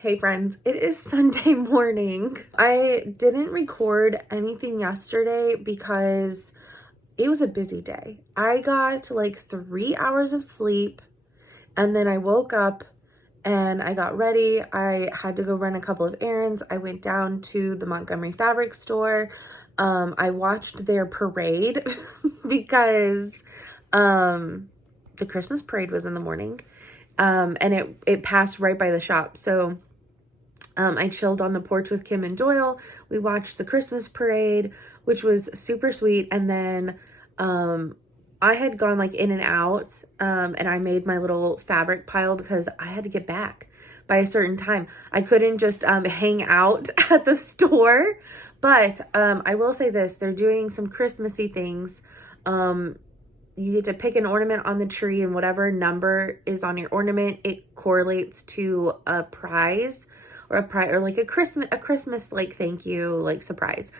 Hey friends, it is Sunday morning. I didn't record anything yesterday because it was a busy day. I got like 3 hours of sleep and then I woke up and I got ready. I had to go run a couple of errands. I went down to the Montgomery Fabric store. I watched their parade because the Christmas parade was in the morning. And it passed right by the shop. So I chilled on the porch with Kim and Doyle. We watched the Christmas parade, which was super sweet. And then I had gone like in and out, and I made my little fabric pile because I had to get back by a certain time. I couldn't just hang out at the store. But I will say this, they're doing some Christmassy things. You get to pick an ornament on the tree, and whatever number is on your ornament, it correlates to a prize or like a Christmas like thank you, like surprise.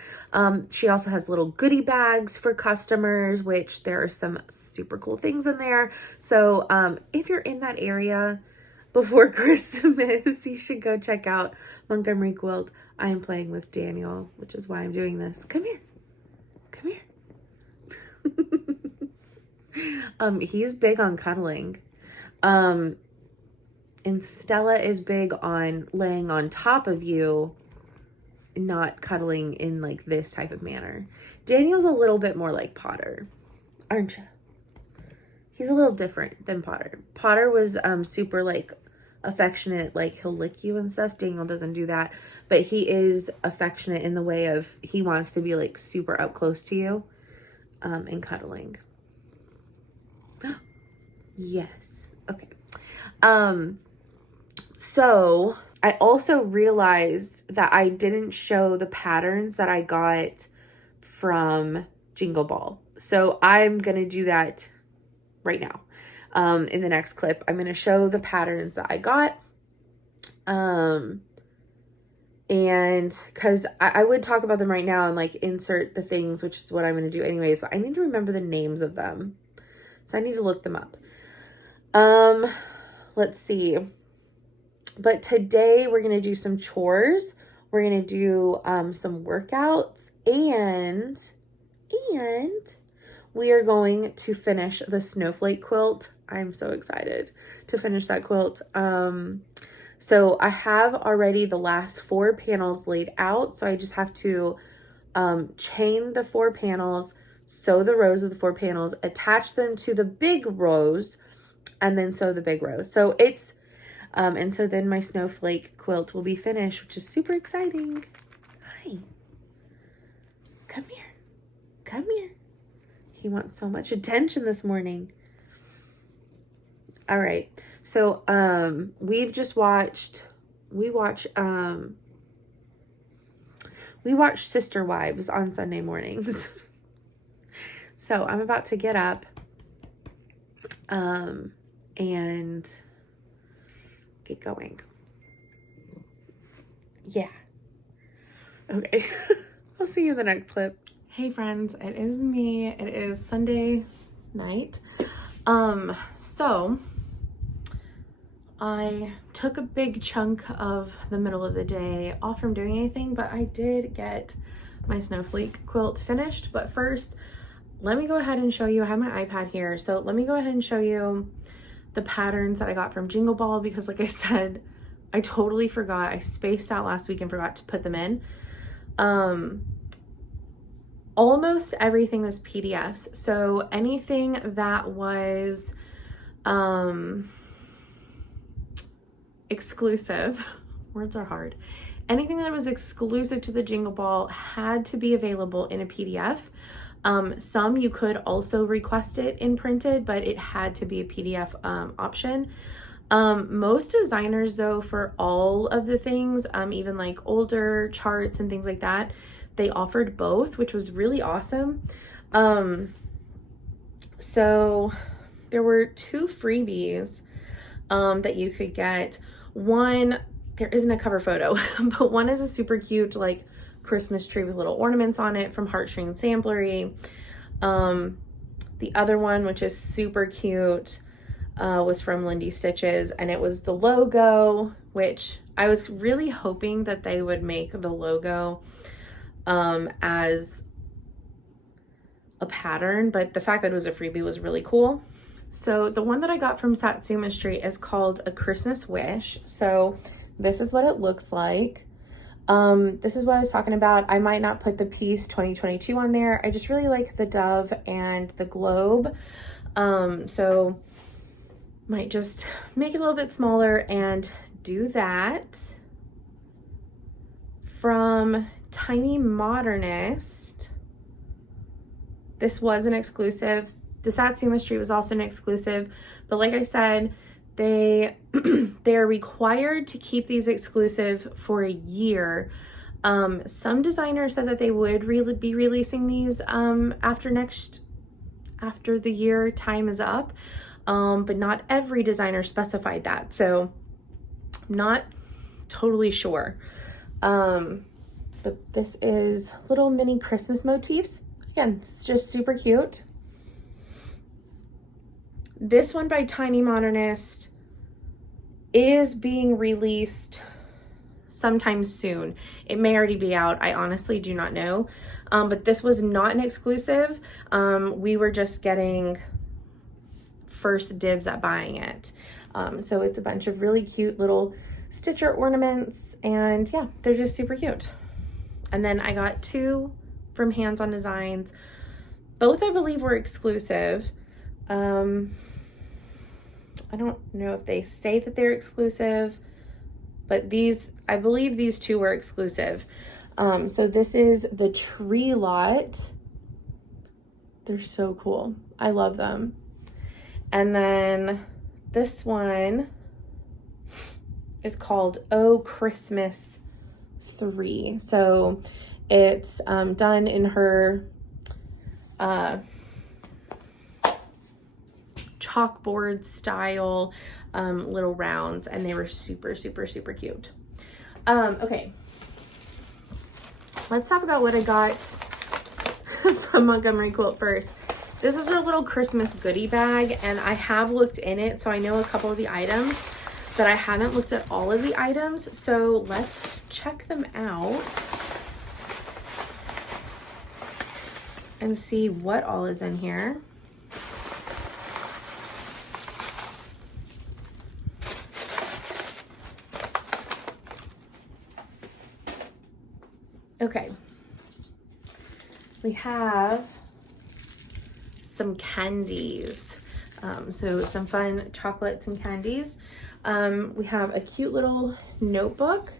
She also has little goodie bags for customers, which there are some super cool things in there. So if you're in that area before Christmas, you should go check out Montgomery Quilt. I am playing with Daniel, which is why I'm doing this. Come here. Come here. He's big on cuddling. And Stella is big on laying on top of you, not cuddling in like this type of manner. Daniel's a little bit more like Potter, aren't you? He's a little different than Potter. Potter was super like affectionate, like he'll lick you and stuff. Daniel doesn't do that, but he is affectionate in the way of he wants to be like super up close to you and cuddling. Yes. Okay. So I also realized that I didn't show the patterns that I got from Jingle Ball. So I'm going to do that right now. In the next clip, I'm going to show the patterns that I got. And cause I would talk about them right now and like insert the things, which is what I'm going to do anyways, but I need to remember the names of them. So I need to look them up. Let's see. But today we're going to do some chores. We're going to do some workouts and we are going to finish the snowflake quilt. I'm so excited to finish that quilt. So I have already the last 4 panels laid out. So I just have to chain the 4 panels, sew the rows of the 4 panels, attach them to the big rows, and then sew the big rows. So it's and so then my snowflake quilt will be finished, which is super exciting. Hi. Come here. Come here. He wants so much attention this morning. All right. So, we watch Sister Wives on Sunday mornings. So I'm about to get up, and get going. Yeah. Okay. I'll see you in the next clip. Hey friends, it is me. It is Sunday night. So I took a big chunk of the middle of the day off from doing anything, but I did get my snowflake quilt finished. But first, let me go ahead and show you. I have my iPad here. So let me go ahead and show you the patterns that I got from Jingle Ball, because like I said, I totally forgot. I spaced out last week and forgot to put them in. Almost everything was PDFs. So anything that was exclusive, words are hard. Anything that was exclusive to the Jingle Ball had to be available in a PDF. Some you could also request it in printed, but it had to be a PDF option. Most designers though, for all of the things, even like older charts and things like that, they offered both, which was really awesome. So there were 2 freebies that you could get. One, there isn't a cover photo, but one is a super cute like Christmas tree with little ornaments on it from Heartstring Samplery. The other one, which is super cute, was from Lindy Stitches, and it was the logo which I was really hoping that they would make the logo as a pattern, but the fact that it was a freebie was really cool. So the one that I got from Satsuma Street is called A Christmas Wish. So this is what it looks like. This is what I was talking about. I might not put the piece 2022 on there. I just really like the dove and the globe. So might just make it a little bit smaller and do that. From Tiny Modernist, this was an exclusive. The Satsuma Street was also an exclusive, but like I said, they're required to keep these exclusive for a year. Some designers said that they would really be releasing these after the year time is up, but not every designer specified that, so I'm not totally sure. But this is little mini Christmas motifs. Again, it's just super cute. This one by Tiny Modernist is being released sometime soon. It may already be out. I honestly do not know. But this was not an exclusive. We were just getting first dibs at buying it. So it's a bunch of really cute little stitcher ornaments, and yeah, they're just super cute. And then I got two from Hands On Designs. Both I believe were exclusive. I don't know if they say that they're exclusive, but I believe these two were exclusive. So this is the Tree Lot. They're so cool. I love them. And then this one is called Oh Christmas 3. So it's done in her chalkboard style little rounds, and they were super, super, super cute. Okay, let's talk about what I got from Montgomery Quilt first. This is a little Christmas goodie bag, and I have looked in it, so I know a couple of the items, but I haven't looked at all of the items, so let's check them out and see what all is in here. Okay, we have some candies. So some fun chocolates and candies. We have a cute little notebook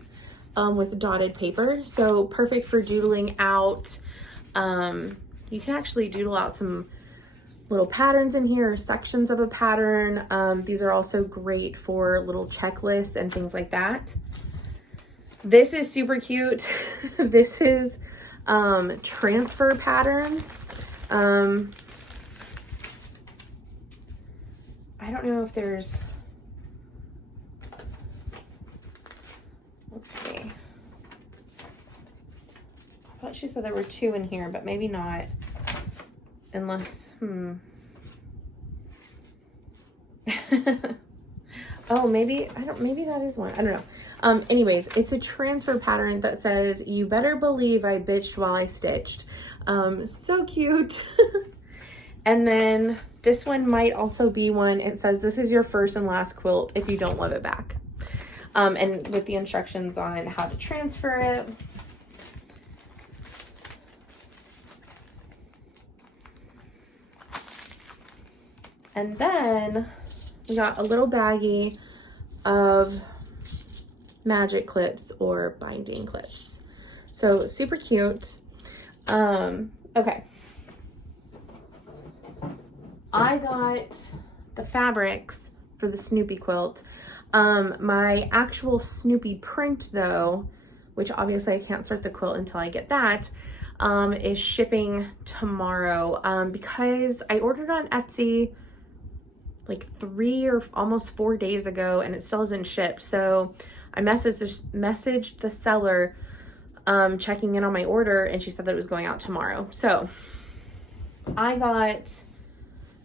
with dotted paper. So perfect for doodling out. You can actually doodle out some little patterns in here, or sections of a pattern. These are also great for little checklists and things like that. This is super cute. This is transfer patterns. I don't know if there's, let's see. I thought she said there were two in here, but maybe not, unless, oh, maybe that is one. I don't know. Anyways, it's a transfer pattern that says, "You better believe I bitched while I stitched." So cute. And then this one might also be one. It says, "This is your first and last quilt if you don't love it back." And with the instructions on how to transfer it. And then we got a little baggie of magic clips or binding clips. So super cute. Okay. I got the fabrics for the Snoopy quilt. My actual Snoopy print though, which obviously I can't start the quilt until I get that, is shipping tomorrow, because I ordered on Etsy like 3 or almost 4 days ago and it still hasn't shipped. So I messaged the seller checking in on my order, and she said that it was going out tomorrow. So I got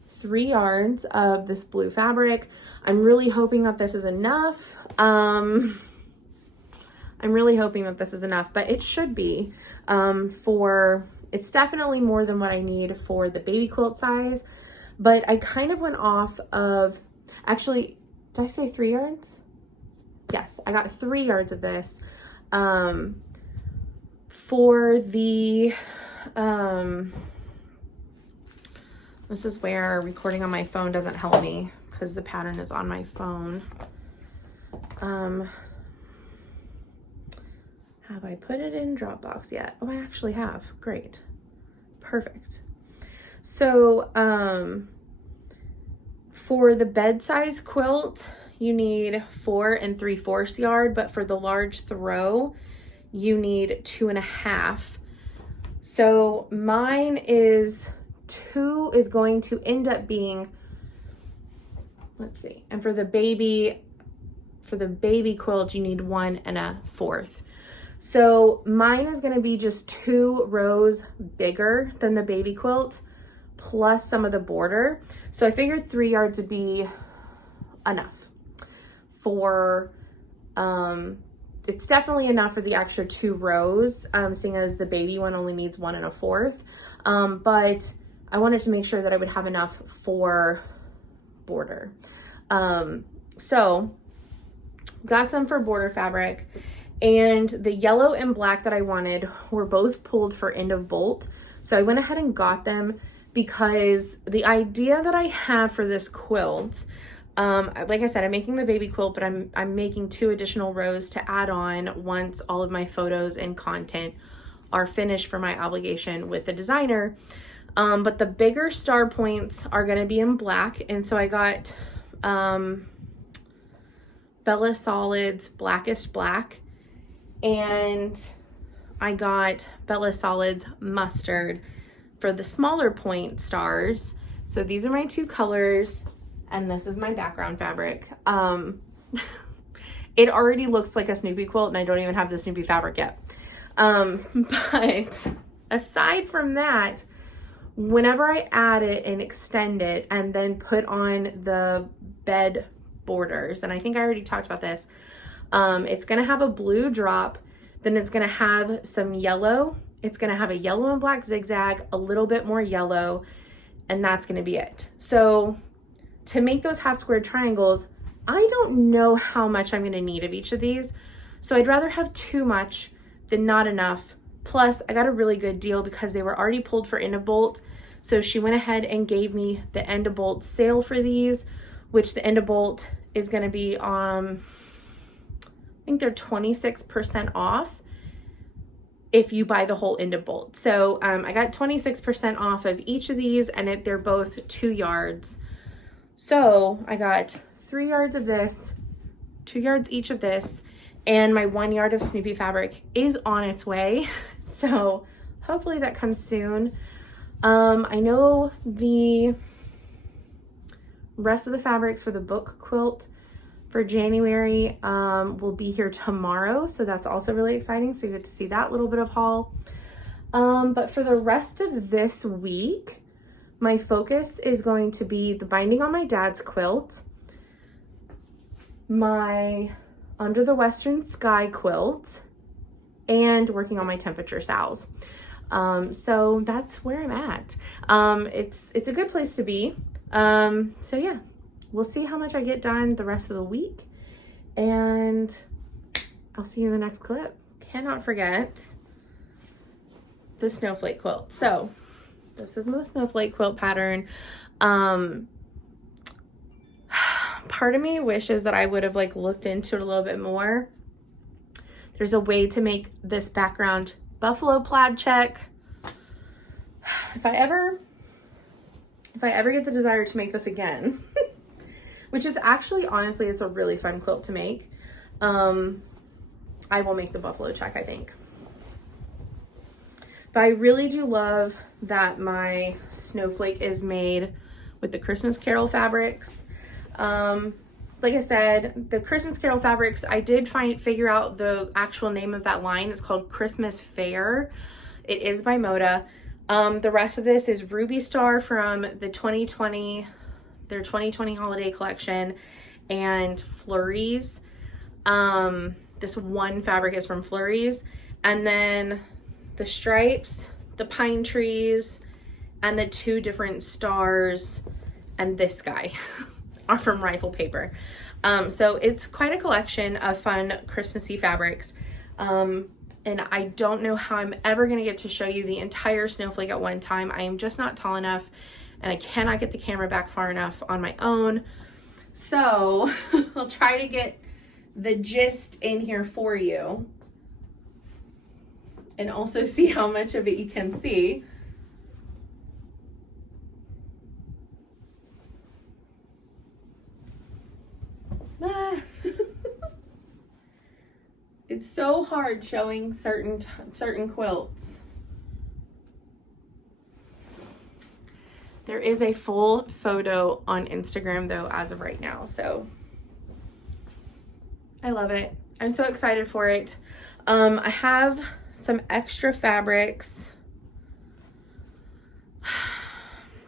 3 yards of this blue fabric. I'm really hoping that this is enough. I'm really hoping that this is enough, but it should be. It's definitely more than what I need for the baby quilt size, but I kind of went off of, actually, did I say 3 yards? Yes, I got 3 yards of this. For the, this is where recording on my phone doesn't help me because the pattern is on my phone. Have I put it in Dropbox yet? Oh, I actually have. Great. Perfect. So, for the bed size quilt, you need 4 3/4 yard, but for the large throw, you need 2.5. So mine is going to end up being, let's see, and for the baby quilt, you need 1 1/4. So mine is going to be just 2 rows bigger than the baby quilt, plus some of the border. So I figured 3 yards would be enough for, it's definitely enough for the extra 2 rows, seeing as the baby one only needs 1 1/4. But I wanted to make sure that I would have enough for border. So got some for border fabric, and the yellow and black that I wanted were both pulled for end of bolt. So I went ahead and got them because the idea that I have for this quilt, like I said, I'm making the baby quilt, but I'm making 2 additional rows to add on once all of my photos and content are finished for my obligation with the designer. But the bigger star points are going to be in black, and so I got Bella Solid's Blackest Black, and I got Bella Solid's Mustard for the smaller point stars. So these are my 2 colors, and this is my background fabric. It already looks like a Snoopy quilt, and I don't even have the Snoopy fabric yet. But aside from that, whenever I add it and extend it and then put on the bed borders, and I think I already talked about this, it's going to have a blue drop, then it's going to have some yellow, it's going to have a yellow and black zigzag, a little bit more yellow, and that's going to be it. So to make those half square triangles, I don't know how much I'm going to need of each of these, so I'd rather have too much than not enough. Plus, I got a really good deal because they were already pulled for end of bolt. So she went ahead and gave me the end of bolt sale for these, which the end of bolt is going to be, I think they're 26% off if you buy the whole end of bolt. So I got 26% off of each of these, and they're both 2 yards. So I got 3 yards of this, 2 yards each of this, and my 1 yard of Snoopy fabric is on its way. So hopefully that comes soon. I know the rest of the fabrics for the book quilt for January will be here tomorrow. So that's also really exciting. So you get to see that little bit of haul. But for the rest of this week, my focus is going to be the binding on my dad's quilt, my Under the Western Sky quilt, and working on my temperature sals. So that's where I'm at. It's a good place to be. So yeah, we'll see how much I get done the rest of the week, and I'll see you in the next clip. Cannot forget the snowflake quilt. So this is the snowflake quilt pattern. Part of me wishes that I would have looked into it a little bit more. There's a way to make this background buffalo plaid check. If I ever get the desire to make this again, which is actually, honestly, it's a really fun quilt to make. I will make the buffalo check, I think. But I really do love that my snowflake is made with the Christmas Carol fabrics. Like I said, the Christmas Carol fabrics, I did figure out the actual name of that line. It's called Christmas Fair. It is by Moda. The rest of this is Ruby Star from the 2020, their 2020 holiday collection, and Flurries. This one fabric is from Flurries. And then the stripes, the pine trees, and the 2 different stars, and this guy are from Rifle Paper. So it's quite a collection of fun Christmassy fabrics. And I don't know how I'm ever gonna get to show you the entire snowflake at one time. I am just not tall enough, and I cannot get the camera back far enough on my own. So I'll try to get the gist in here for you, and also see how much of it you can see. It's so hard showing certain quilts. There is a full photo on Instagram though as of right now, so I love it. I'm so excited for it. I have some extra fabrics.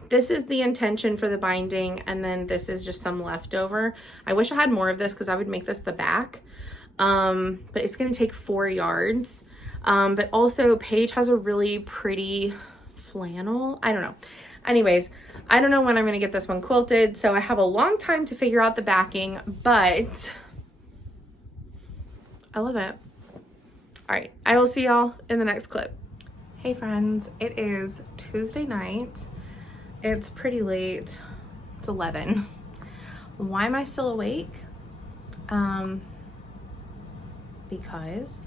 This is the intention for the binding, and then this is just some leftover. I wish I had more of this because I would make this the back. But it's going to take 4 yards. But also Paige has a really pretty flannel. I don't know. Anyways, I don't know when I'm going to get this one quilted, so I have a long time to figure out the backing, but I love it. All right, I will see y'all in the next clip. Hey friends, it is Tuesday night. It's pretty late. It's 11. Why am I still awake? Because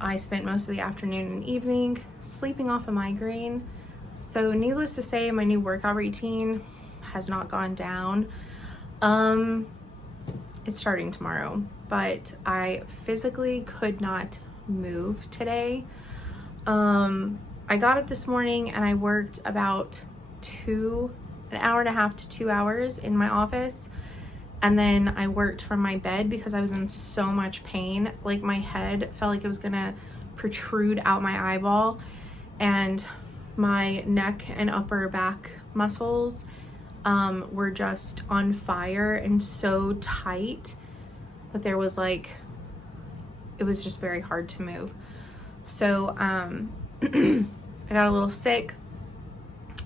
I spent most of the afternoon and evening sleeping off a migraine. So needless to say, my new workout routine has not gone down. It's starting tomorrow, but I physically could not move today. I got up this morning and I worked about an hour and a half to 2 hours in my office. And then I worked from my bed because I was in so much pain. Like my head felt like it was gonna protrude out my eyeball, and my neck and upper back muscles were just on fire and so tight that there was like, it was just very hard to move. So I got a little sick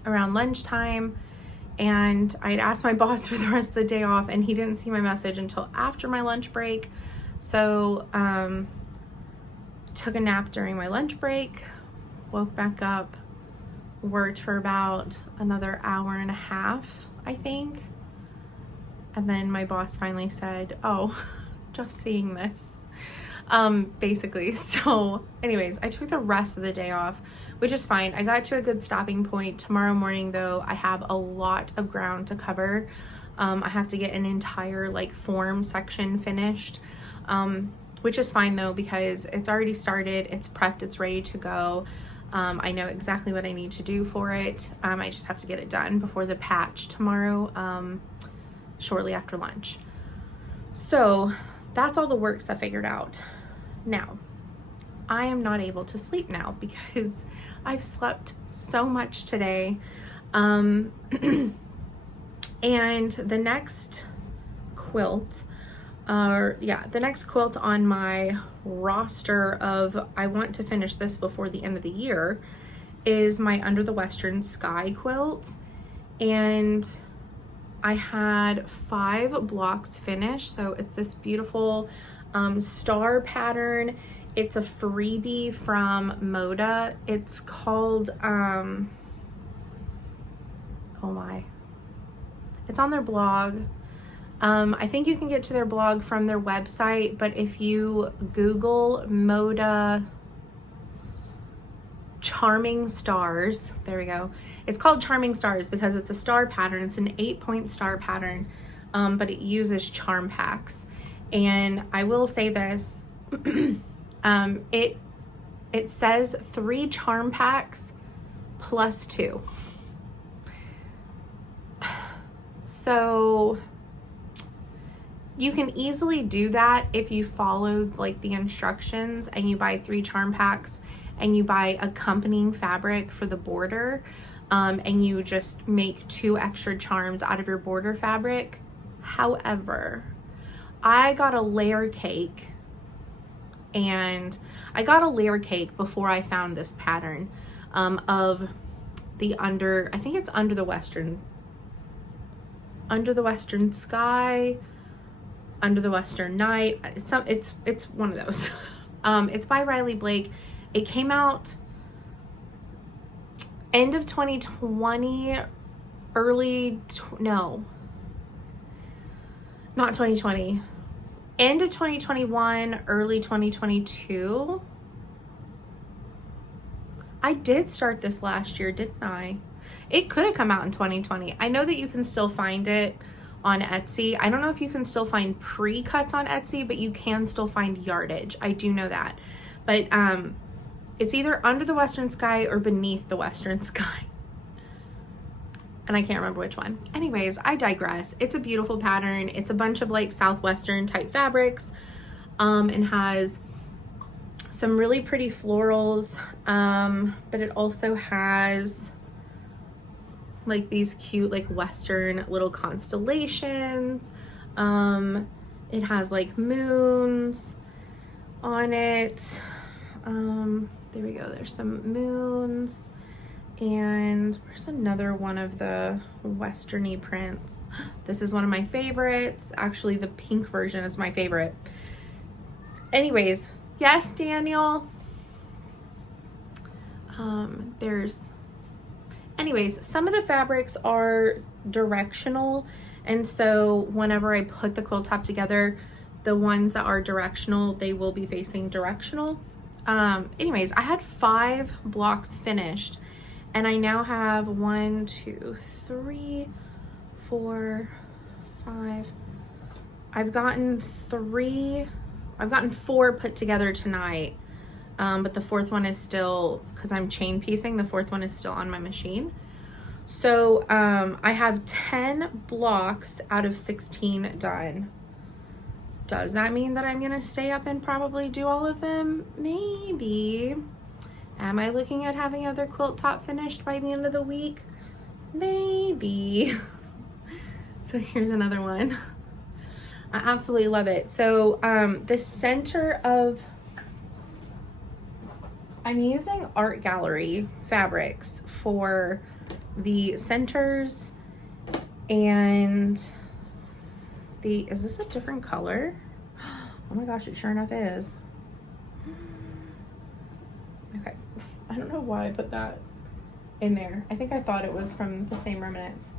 around lunchtime, and I had asked my boss for the rest of the day off, and he didn't see my message until after my lunch break. So took a nap during my lunch break, woke back up, worked for about another hour and a half, I think. And then my boss finally said, oh, just seeing this. Basically. So anyways, I took the rest of the day off, which is fine. I got to a good stopping point. Tomorrow morning though, I have a lot of ground to cover. I have to get an entire like form section finished, which is fine though, because it's already started, it's prepped, it's ready to go. I know exactly what I need to do for it. I just have to get it done before the patch tomorrow, shortly after lunch. So that's all the work stuff figured out. Now, I am not able to sleep now because I've slept so much today. And the next quilt, the next quilt on my roster of I want to finish this before the end of the year is my Under the Western Sky quilt. And I had 5 blocks finished. So it's this beautiful star pattern. It's a freebie from Moda. It's called, oh my, it's on their blog. I think you can get to their blog from their website, but if you Google Moda Charming Stars, there we go. It's called Charming Stars because it's a star pattern. It's an 8-point star pattern, but it uses charm packs. And I will say this, it says 3 charm packs plus 2. So you can easily do that if you follow like the instructions and you buy 3 charm packs and you buy accompanying fabric for the border, and you just make 2 extra charms out of your border fabric. However, I got a layer cake And I got a layer cake before I found this pattern of the I think it's under the western sky, under the western night. It's one of those. It's by Riley Blake. It came out end of 2020, not 2020. End of 2021, early 2022. I did start this last year, didn't I? It could have come out in 2020. I know that you can still find it on Etsy. I don't know if you can still find pre-cuts on Etsy, but you can still find yardage. I do know that. But it's either under the western sky or beneath the western sky. And I can't remember which one. Anyways, I digress. It's a beautiful pattern. It's a bunch of like southwestern type fabrics, and has some really pretty florals, but it also has like these cute like western little constellations. It has like moons on it. There we go, there's some moons. And where's another one of the westerny prints? This is one of my favorites. Actually, the pink version is my favorite. Anyways, yes, Daniel. Anyways, some of the fabrics are directional, and so whenever I put the quilt top together, the ones that are directional, they will be facing directional. Anyways, I had 5 blocks finished, and I now have 1, 2, 3, 4, 5. I've gotten 4 put together tonight, but the 4th one is still, because I'm chain piecing, the 4th one is still on my machine. So I have 10 blocks out of 16 done. Does that mean that I'm gonna stay up and probably do all of them? Maybe. Am I looking at having other quilt top finished by the end of the week? Maybe. So here's another one. I absolutely love it. So the center of, I'm using Art Gallery fabrics for the centers, and is this a different color? Oh my gosh, it sure enough is. Okay, I don't know why I put that in there. I think I thought it was from the same remnants.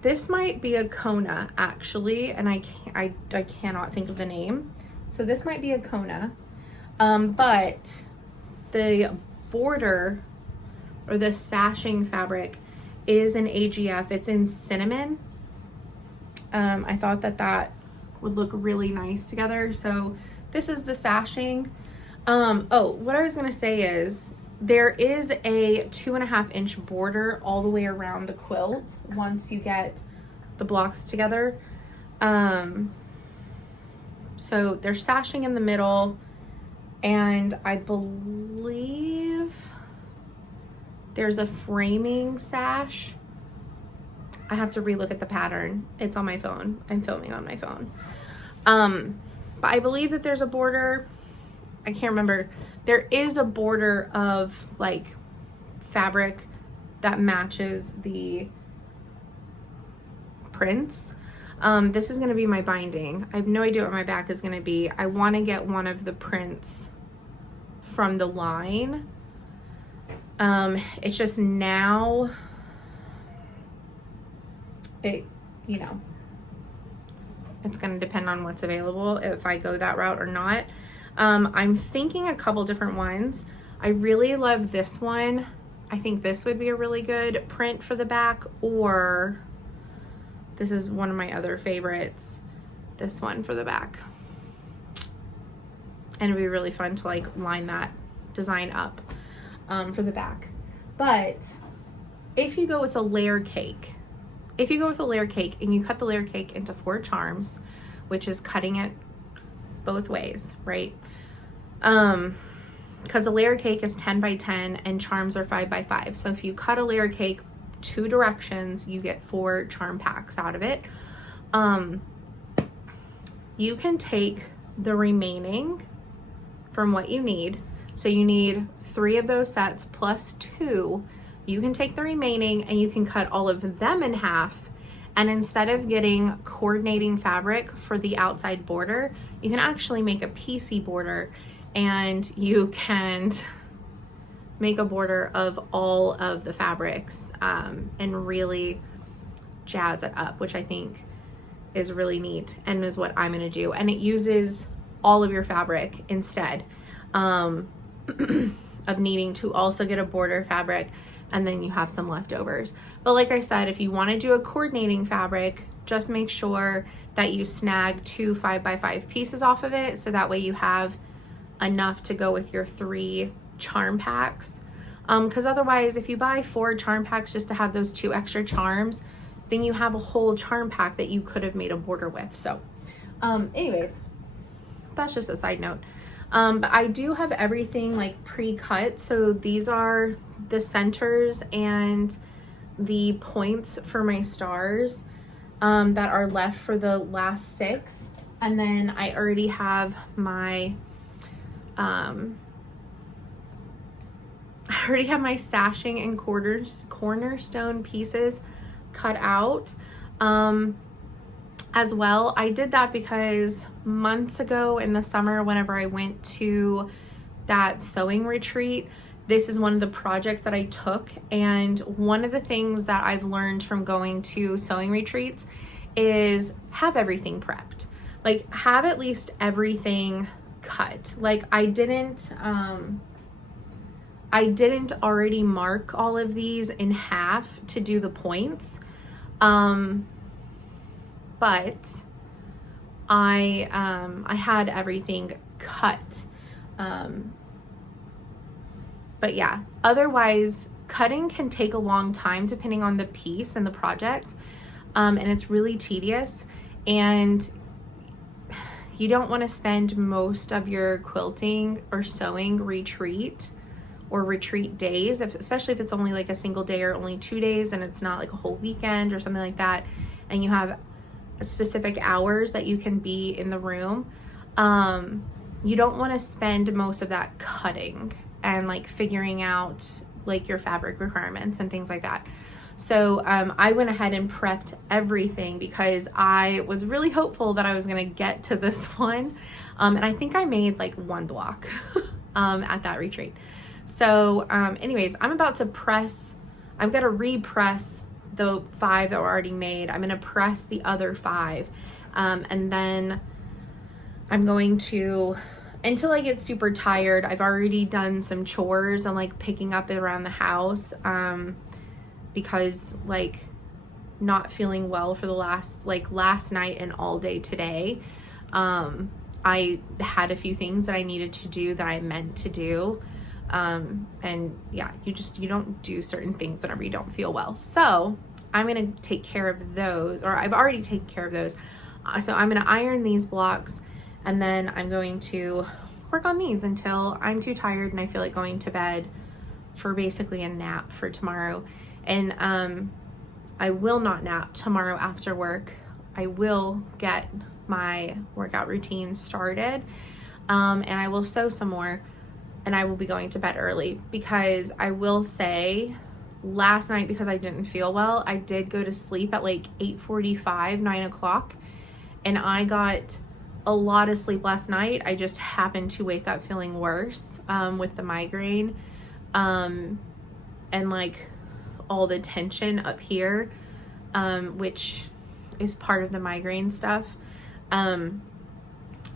This might be a Kona actually, and I cannot think of the name. So this might be a Kona, but the border or the sashing fabric is an AGF. It's in cinnamon. I thought that would look really nice together. So this is the sashing. Oh, what I was gonna say is there is a 2.5 inch border all the way around the quilt once you get the blocks together. So they're sashing in the middle, and I believe there's a framing sash. I have to relook at the pattern. It's on my phone. I'm filming on my phone. But I believe that there's a border. I can't remember. There is a border of like fabric that matches the prints. This is going to be my binding. I have no idea what my back is going to be. I want to get one of the prints from the line. It's just now it's going to depend on what's available if I go that route or not. I'm thinking a couple different ones. I really love this one. I think this would be a really good print for the back, or this is one of my other favorites, this one for the back. And it'd be really fun to like line that design up for the back. But if you go with a layer cake, and you cut the layer cake into 4 charms, which is cutting it both ways, right? Because a layer cake is 10 by 10 and charms are 5 by 5. So if you cut a layer cake 2 directions, you get 4 charm packs out of it. you can take the remaining from what you need. So you need 3 of those sets plus 2. You can take the remaining and you can cut all of them in half. And instead of getting coordinating fabric for the outside border, you can actually make a piecey border, and you can make a border of all of the fabrics and really jazz it up, which I think is really neat and is what I'm gonna do. And it uses all of your fabric instead of needing to also get a border fabric, and then you have some leftovers. But like I said, if you want to do a coordinating fabric, just make sure that you snag 2 5x5 pieces off of it, so that way you have enough to go with your 3 charm packs. Because otherwise, if you buy 4 charm packs just to have those 2 extra charms, then you have a whole charm pack that you could have made a border with. So anyways, that's just a side note. But I do have everything like pre-cut. So these are the centers and the points for my stars that are left for the last 6. And then I already have my stashing and cornerstone pieces cut out as well. I did that because months ago in the summer, whenever I went to that sewing retreat, this is one of the projects that I took. And one of the things that I've learned from going to sewing retreats is have everything prepped. Like, have at least everything cut. Like, I didn't already mark all of these in half to do the points. But I had everything cut. But yeah, otherwise cutting can take a long time depending on the piece and the project. And it's really tedious, and you don't want to spend most of your quilting or sewing retreat days, especially if it's only like a single day or only 2 days and it's not like a whole weekend or something like that, and you have specific hours that you can be in the room. You don't want to spend most of that cutting and like figuring out like your fabric requirements and things like that. So I went ahead and prepped everything because I was really hopeful that I was gonna get to this one. And I think I made like 1 block at that retreat. So anyways, I'm about to press, I've got to repress the 5 that were already made. I'm gonna press the other 5. And then I'm going to, until I get super tired, I've already done some chores and like picking up around the house. Because like not feeling well for the last night and all day today, I had a few things that I needed to do that I meant to do. And yeah, you don't do certain things whenever you don't feel well. So I'm going to take care of those, or I've already taken care of those. So I'm going to iron these blocks, and then I'm going to work on these until I'm too tired and I feel like going to bed for basically a nap for tomorrow. And I will not nap tomorrow after work. I will get my workout routine started, and I will sew some more, and I will be going to bed early, because I will say last night, because I didn't feel well, I did go to sleep at like 8:45, 9 o'clock, and I got a lot of sleep last night. I just happened to wake up feeling worse with the migraine and like all the tension up here, which is part of the migraine stuff.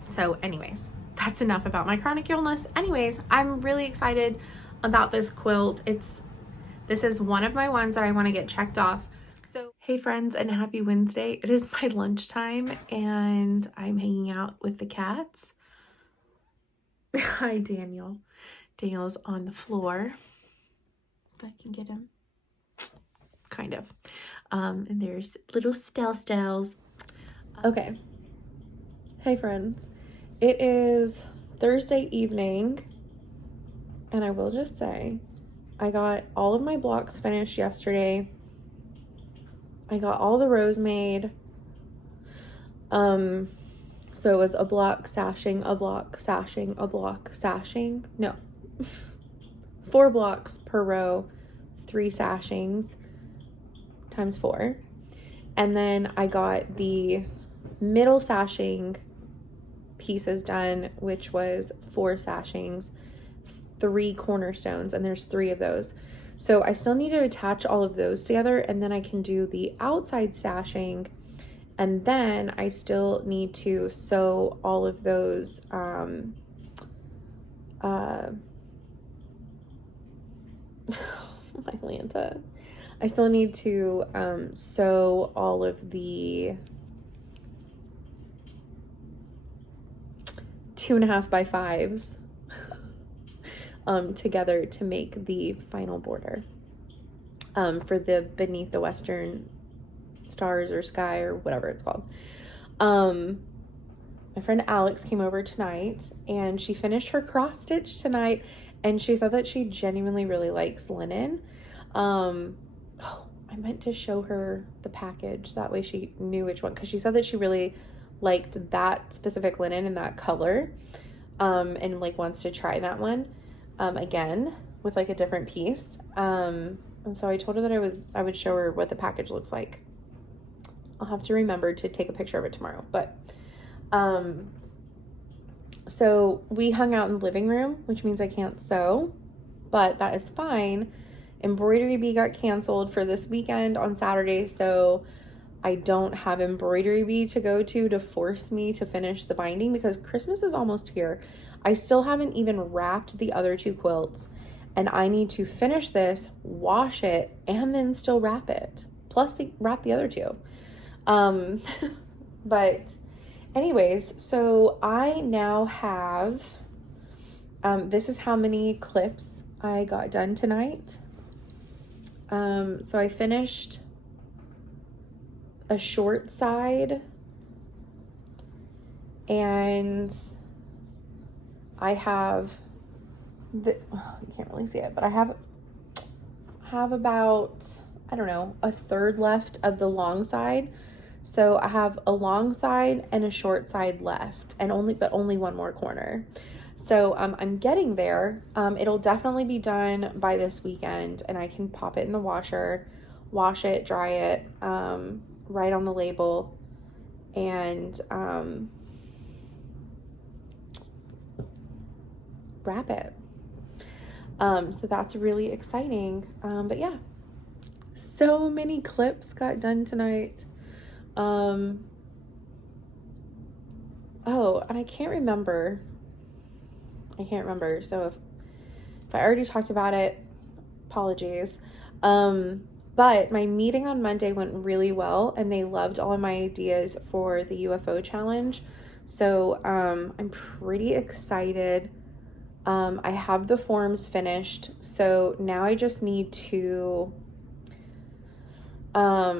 So anyways, that's enough about my chronic illness. Anyways, I'm really excited about this quilt. This is one of my ones that I want to get checked off. So hey friends, and happy Wednesday. It is my lunchtime and I'm hanging out with the cats. Hi Daniel. Daniel's on the floor. If I can get him. Kind of. And there's little Stels. Okay. Hey friends. It is Thursday evening, and I will just say I got all of my blocks finished yesterday. I got all the rows made. So it was a block sashing, a block sashing, a block sashing. No, 4 blocks per row, 3 sashings times 4. And then I got the middle sashing pieces done, which was 4 sashings, 3 cornerstones, and there's 3 of those. So I still need to attach all of those together, and then I can do the outside sashing. And then I still need to sew all of those, my Lanta. I still need to sew all of the 2.5 by 5s together to make the final border for the Beneath the Western Stars or Sky or whatever it's called. My friend Alex came over tonight and she finished her cross stitch tonight, and she said that she genuinely really likes linen. I meant to show her the package, that way she knew which one, because she said that she really liked that specific linen in that color, and like wants to try that one again with like a different piece. And so I told her that I would show her what the package looks like. I'll have to remember to take a picture of it tomorrow. But so we hung out in the living room, which means I can't sew, but that is fine. Embroidery bee got canceled for this weekend on Saturday, so I don't have embroidery bee to go to force me to finish the binding, because Christmas is almost here. I still haven't even wrapped the other 2 quilts, and I need to finish this, wash it, and then still wrap it, plus wrap the other 2. But anyways, so I now have, this is how many clips I got done tonight. So I finished a short side, and I have you can't really see it, but I have about, I don't know, a third left of the long side. So I have a long side and a short side left, and only one more corner. So I'm getting there. It'll definitely be done by this weekend, and I can pop it in the washer, wash it, dry it, write on the label, and wrap it. So that's really exciting. But yeah, so many clips got done tonight. Oh, and I can't remember. So if I already talked about it, apologies. But my meeting on Monday went really well, and they loved all of my ideas for the UFO challenge. So I'm pretty excited. I have the forms finished, so now I just need to, our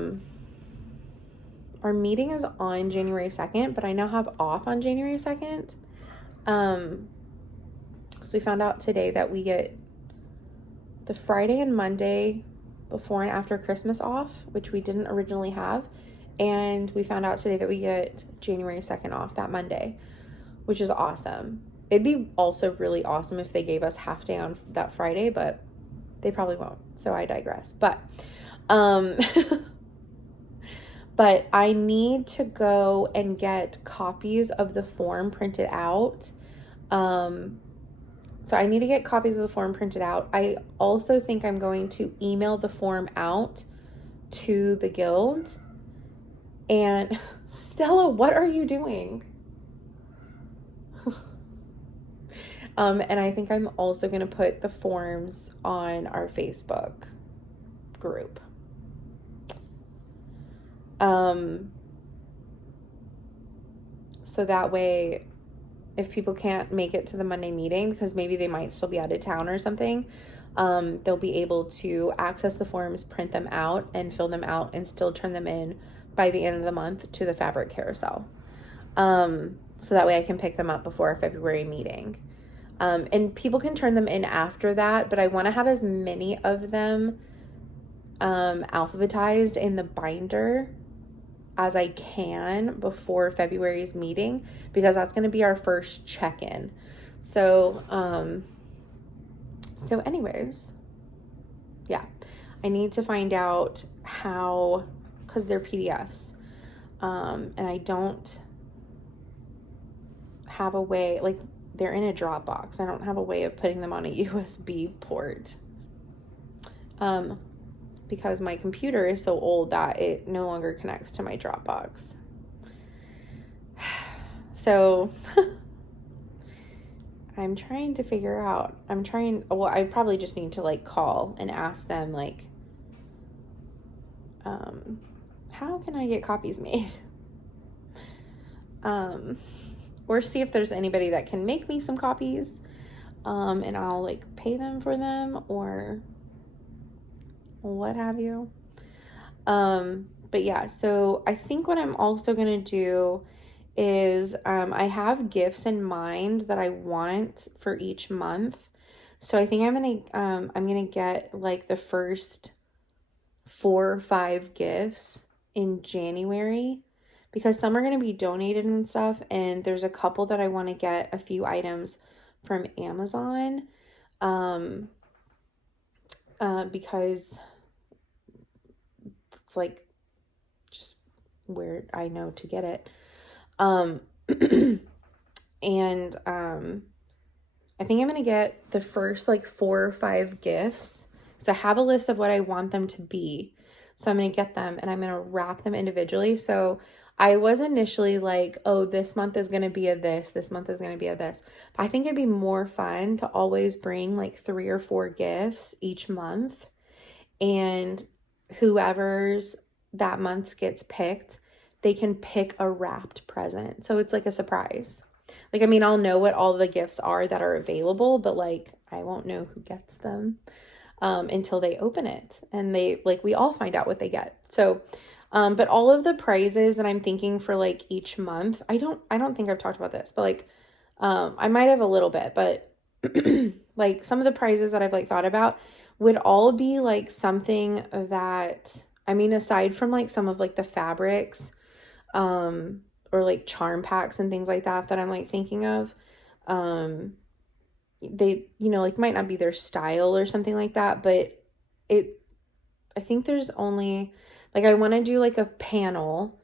meeting is on January 2nd, but I now have off on January 2nd. So we found out today that we get the Friday and Monday before and after Christmas off, which we didn't originally have. And we found out today that we get January 2nd off, that Monday, which is awesome. It'd be also really awesome if they gave us half day on that Friday, but they probably won't. So I digress. But but I need to go and get copies of the form printed out. So I need to get copies of the form printed out. I also think I'm going to email the form out to the guild. And Stella, what are you doing? And I think I'm also going to put the forms on our Facebook group. So that way, if people can't make it to the Monday meeting, because maybe they might still be out of town or something, they'll be able to access the forms, print them out, and fill them out, and still turn them in by the end of the month to the fabric carousel. So that way I can pick them up before our February meeting. And people can turn them in after that, but I want to have as many of them alphabetized in the binder as I can before February's meeting, because that's going to be our first check-in. So, anyways, yeah, I need to find out how, because they're PDFs, and I don't have a way, like, they're in a Dropbox. I don't have a way of putting them on a USB port, because my computer is so old that it no longer connects to my Dropbox. So I'm trying to figure out, I probably just need to like call and ask them like, how can I get copies made? Or see if there's anybody that can make me some copies, and I'll like pay them for them or what have you. But yeah, so I think what I'm also gonna do is I have gifts in mind that I want for each month. So I think I'm gonna get like the first 4 or 5 gifts in January, because some are gonna be donated and stuff, and there's a couple that I want to get a few items from Amazon, because it's like just where I know to get it. And I think I'm gonna get the first like 4 or 5 gifts, because I have a list of what I want them to be. So I'm gonna get them and I'm gonna wrap them individually. So I was initially like, oh, this month is gonna be a this month is gonna be a this. But I think it'd be more fun to always bring like 3 or 4 gifts each month, and whoever's that month gets picked, they can pick a wrapped present. So it's like a surprise. Like, I mean, I'll know what all the gifts are that are available, but like, I won't know who gets them until they open it. And they, like, we all find out what they get. So, but all of the prizes that I'm thinking for like each month, I don't think I've talked about this, but like, I might have a little bit, but like some of the prizes that I've like thought about would all be like something that, I mean, aside from like some of like the fabrics, or like charm packs and things like that I'm like thinking of, they, you know, like might not be their style or something like that, but I think there's only like, I want to do like a panel.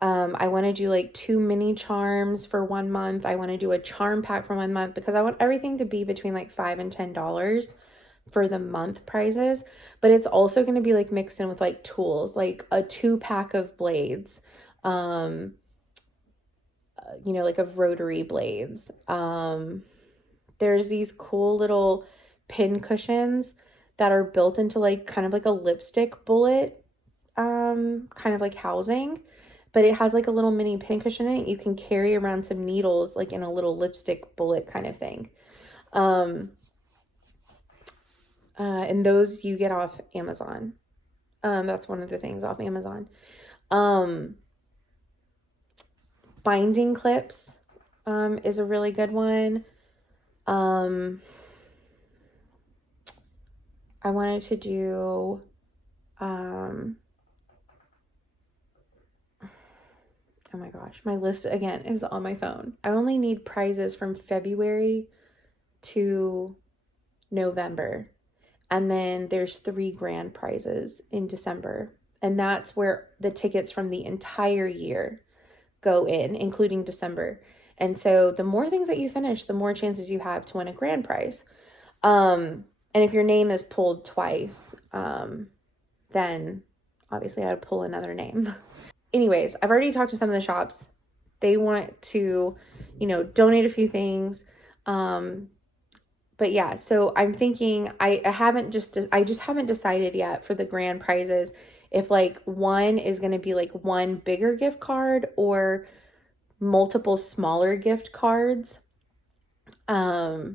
I want to do like 2 mini charms for 1 month. I want to do a charm pack for 1 month, because I want everything to be between like $5 and $10 for the month prizes. But it's also going to be like mixed in with like tools, like a 2-pack of blades, you know, like of rotary blades. There's these cool little pin cushions that are built into like kind of like a lipstick bullet, kind of like housing, but it has like a little mini pin cushion in it. You can carry around some needles like in a little lipstick bullet kind of thing. And those you get off Amazon. That's one of the things off Amazon. Binding clips is a really good one. I wanted to do oh my gosh, my list again is on my phone. I only need prizes from February to November. And then there's 3 grand prizes in December. And that's where the tickets from the entire year go in, including December. And so the more things that you finish, the more chances you have to win a grand prize. And if your name is pulled twice, then obviously I'd pull another name. Anyways, I've already talked to some of the shops. They want to, you know, donate a few things. But yeah, so I'm thinking I just haven't decided yet for the grand prizes if like one is going to be like one bigger gift card or multiple smaller gift cards. So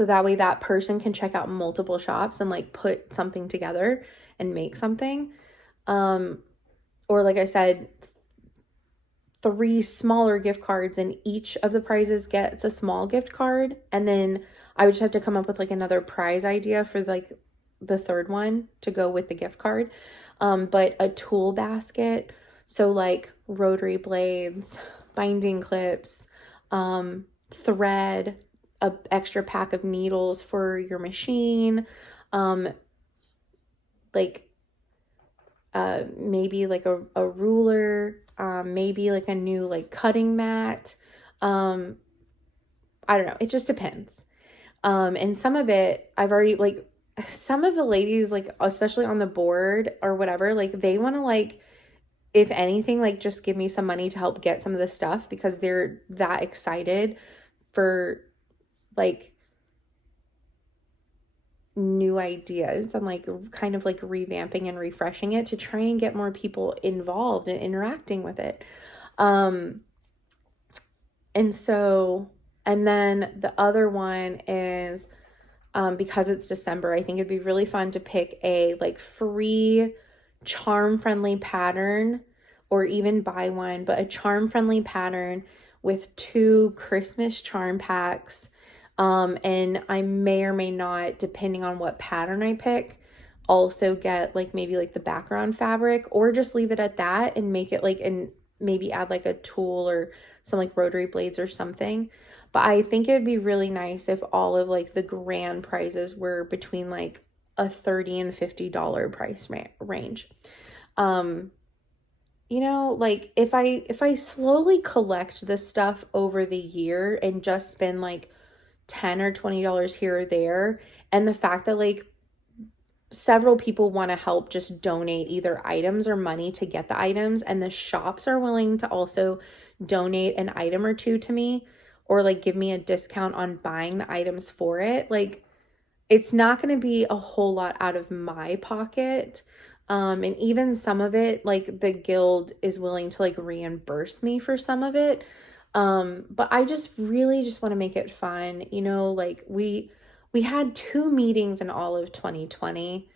that way that person can check out multiple shops and like put something together and make something. Or like I said, 3 smaller gift cards, and each of the prizes gets a small gift card. And then I would just have to come up with like another prize idea for like the third one to go with the gift card. But a tool basket, so like rotary blades, binding clips, thread, a extra pack of needles for your machine, like maybe like a ruler, maybe like a new like cutting mat. I don't know. It just depends. And some of it I've already like, some of the ladies, like especially on the board or whatever, like they want to like, if anything, like just give me some money to help get some of this stuff because they're that excited for like new ideas and like kind of like revamping and refreshing it to try and get more people involved and interacting with it. And so, and then the other one is, because it's December, I think it'd be really fun to pick a like free charm friendly pattern, or even buy one, but a charm friendly pattern with 2 Christmas charm packs. And I may or may not, depending on what pattern I pick, also get like maybe like the background fabric, or just leave it at that and make it like, and maybe add like a tool or some like rotary blades or something. But I think it would be really nice if all of like the grand prizes were between like a $30 and $50 price range. You know, like if I slowly collect this stuff over the year and just spend like $10 or $20 here or there, and the fact that like several people want to help just donate either items or money to get the items, and the shops are willing to also donate an item or two to me, or like give me a discount on buying the items for it, like it's not going to be a whole lot out of my pocket. And even some of it, like the guild is willing to like reimburse me for some of it. But I just really just want to make it fun. You know, like we had 2 meetings in all of 2020.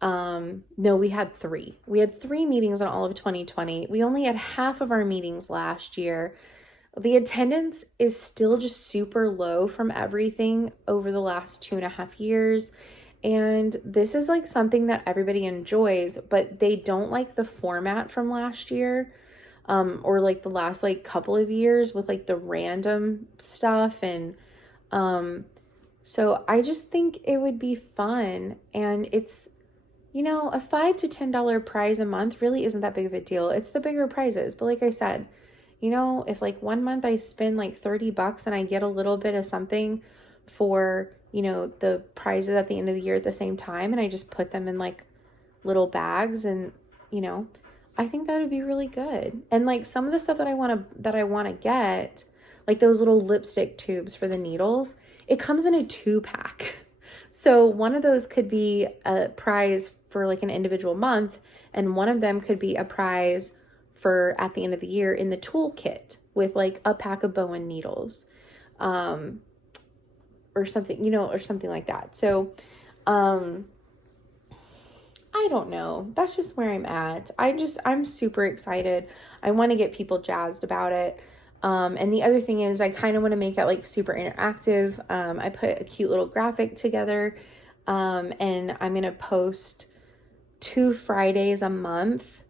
No, we had 3. We had 3 meetings in all of 2020. We only had half of our meetings last year. The attendance is still just super low from everything over the last 2.5 years. And this is like something that everybody enjoys, but they don't like the format from last year, or like the last like couple of years with like the random stuff. And so I just think it would be fun. And it's, you know, a $5 to $10 prize a month really isn't that big of a deal. It's the bigger prizes. But like I said, you know, if like one month I spend like $30 and I get a little bit of something for, you know, the prizes at the end of the year at the same time, and I just put them in like little bags, and, you know, I think that would be really good. And like some of the stuff that I want to get, like those little lipstick tubes for the needles, it comes in a 2-pack. So one of those could be a prize for like an individual month, and one of them could be a prize for at the end of the year in the toolkit with like a pack of Bowen needles, or something, you know, or something like that. So, I don't know. That's just where I'm at. I'm super excited. I want to get people jazzed about it. And the other thing is I kind of want to make it like super interactive. I put a cute little graphic together, and I'm going to post 2 Fridays a month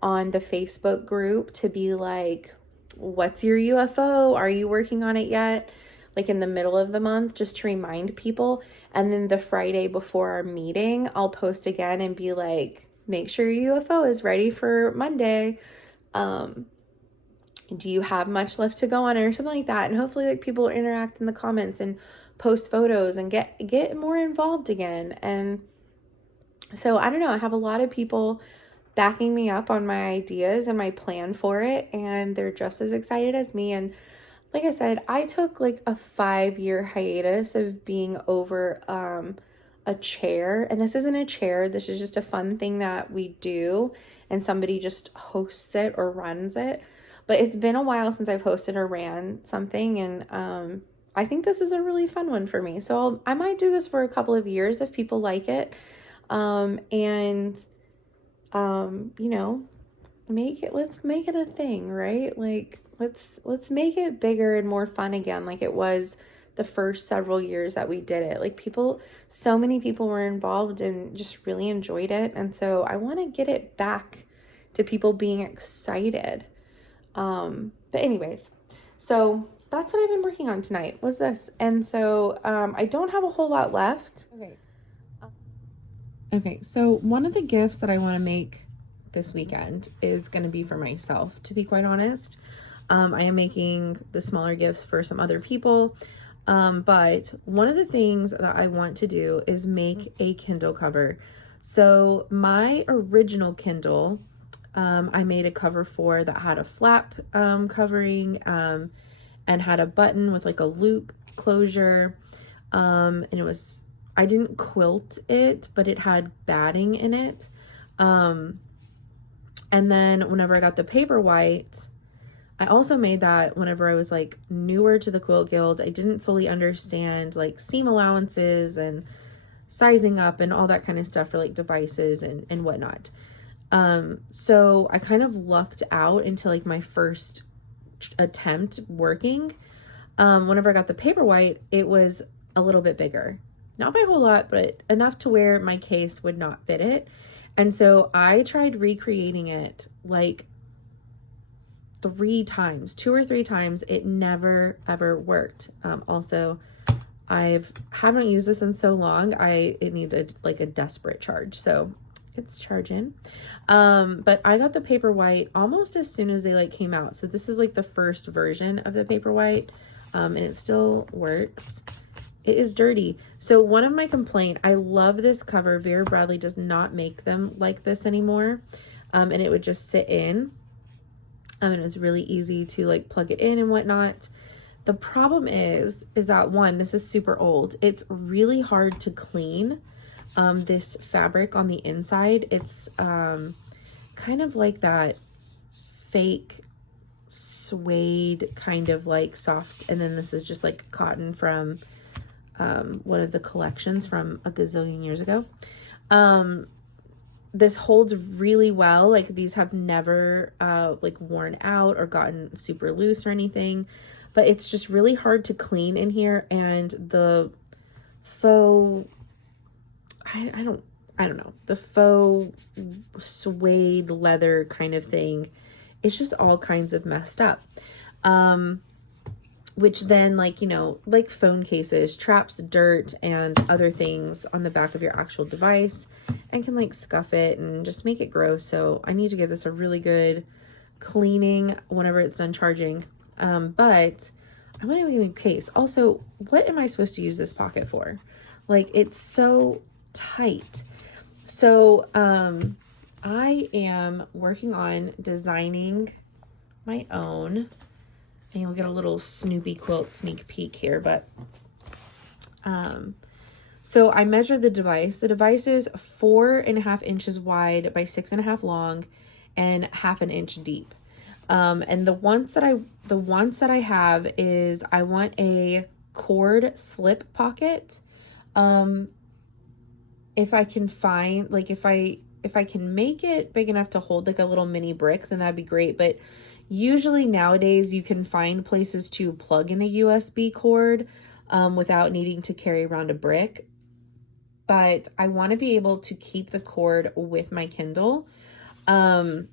on the Facebook group to be like, what's your UFO? Are you working on it yet? Like in the middle of the month, just to remind people. And then the Friday before our meeting, I'll post again and be like, make sure your UFO is ready for Monday. Do you have much left to go on it, or something like that? And hopefully like people interact in the comments and post photos and get more involved again. And so I don't know, I have a lot of people backing me up on my ideas and my plan for it, and they're just as excited as me. And like I said, I took like a 5-year hiatus of being over a chair, and this isn't a chair, this is just a fun thing that we do, and somebody just hosts it or runs it. But it's been a while since I've hosted or ran something, and I think this is a really fun one for me. So I might do this for a couple of years if people like it. You know, let's make it a thing, right? Like let's make it bigger and more fun again, like it was the first several years that we did it. Like people, so many people were involved and just really enjoyed it. And so I want to get it back to people being excited. But anyways, so that's what I've been working on tonight was this. And so I don't have a whole lot left. Okay, so one of the gifts that I want to make this weekend is going to be for myself, to be quite honest. I am making the smaller gifts for some other people. But one of the things that I want to do is make a Kindle cover. So my original Kindle, I made a cover for that had a flap covering and had a button with like a loop closure. And it was, I didn't quilt it, but it had batting in it. And then whenever I got the Paperwhite, I also made that whenever I was like newer to the Quilt Guild. I didn't fully understand like seam allowances and sizing up and all that kind of stuff for like devices and whatnot. So I kind of lucked out into like my first attempt working. Whenever I got the Paperwhite, it was a little bit bigger. Not by a whole lot, but enough to where my case would not fit it. And so I tried recreating it like 3 times, 2 or 3 times. It never ever worked. Also, haven't used this in so long. It needed like a desperate charge, so it's charging. But I got the Paperwhite almost as soon as they like came out. So this is like the first version of the Paperwhite, and it still works. It is dirty. So one of my complaints, I love this cover. Vera Bradley does not make them like this anymore, and it would just sit in. And it was really easy to like plug it in and whatnot. The problem is that one, this is super old. It's really hard to clean this fabric on the inside. It's kind of like that fake suede kind of like soft. And then this is just like cotton from one of the collections from a gazillion years ago. This holds really well. Like these have never like worn out or gotten super loose or anything, but it's just really hard to clean in here. And the faux, I don't know, the faux suede leather kind of thing, it's just all kinds of messed up. Which then, like, you know, like phone cases, traps dirt and other things on the back of your actual device and can like scuff it and just make it gross. So I need to give this a really good cleaning whenever it's done charging. But I want to make a new case. Also, what am I supposed to use this pocket for? Like, it's so tight. So I am working on designing my own. And you'll get a little Snoopy quilt sneak peek here, but so I measured the device. The device is 4.5 inches wide by 6.5 long and 1/2 inch deep. And the ones that I have is I want a cord slip pocket. If I can find, like, if I can make it big enough to hold like a little mini brick, then that'd be great. But usually nowadays you can find places to plug in a USB cord without needing to carry around a brick. But I want to be able to keep the cord with my Kindle. And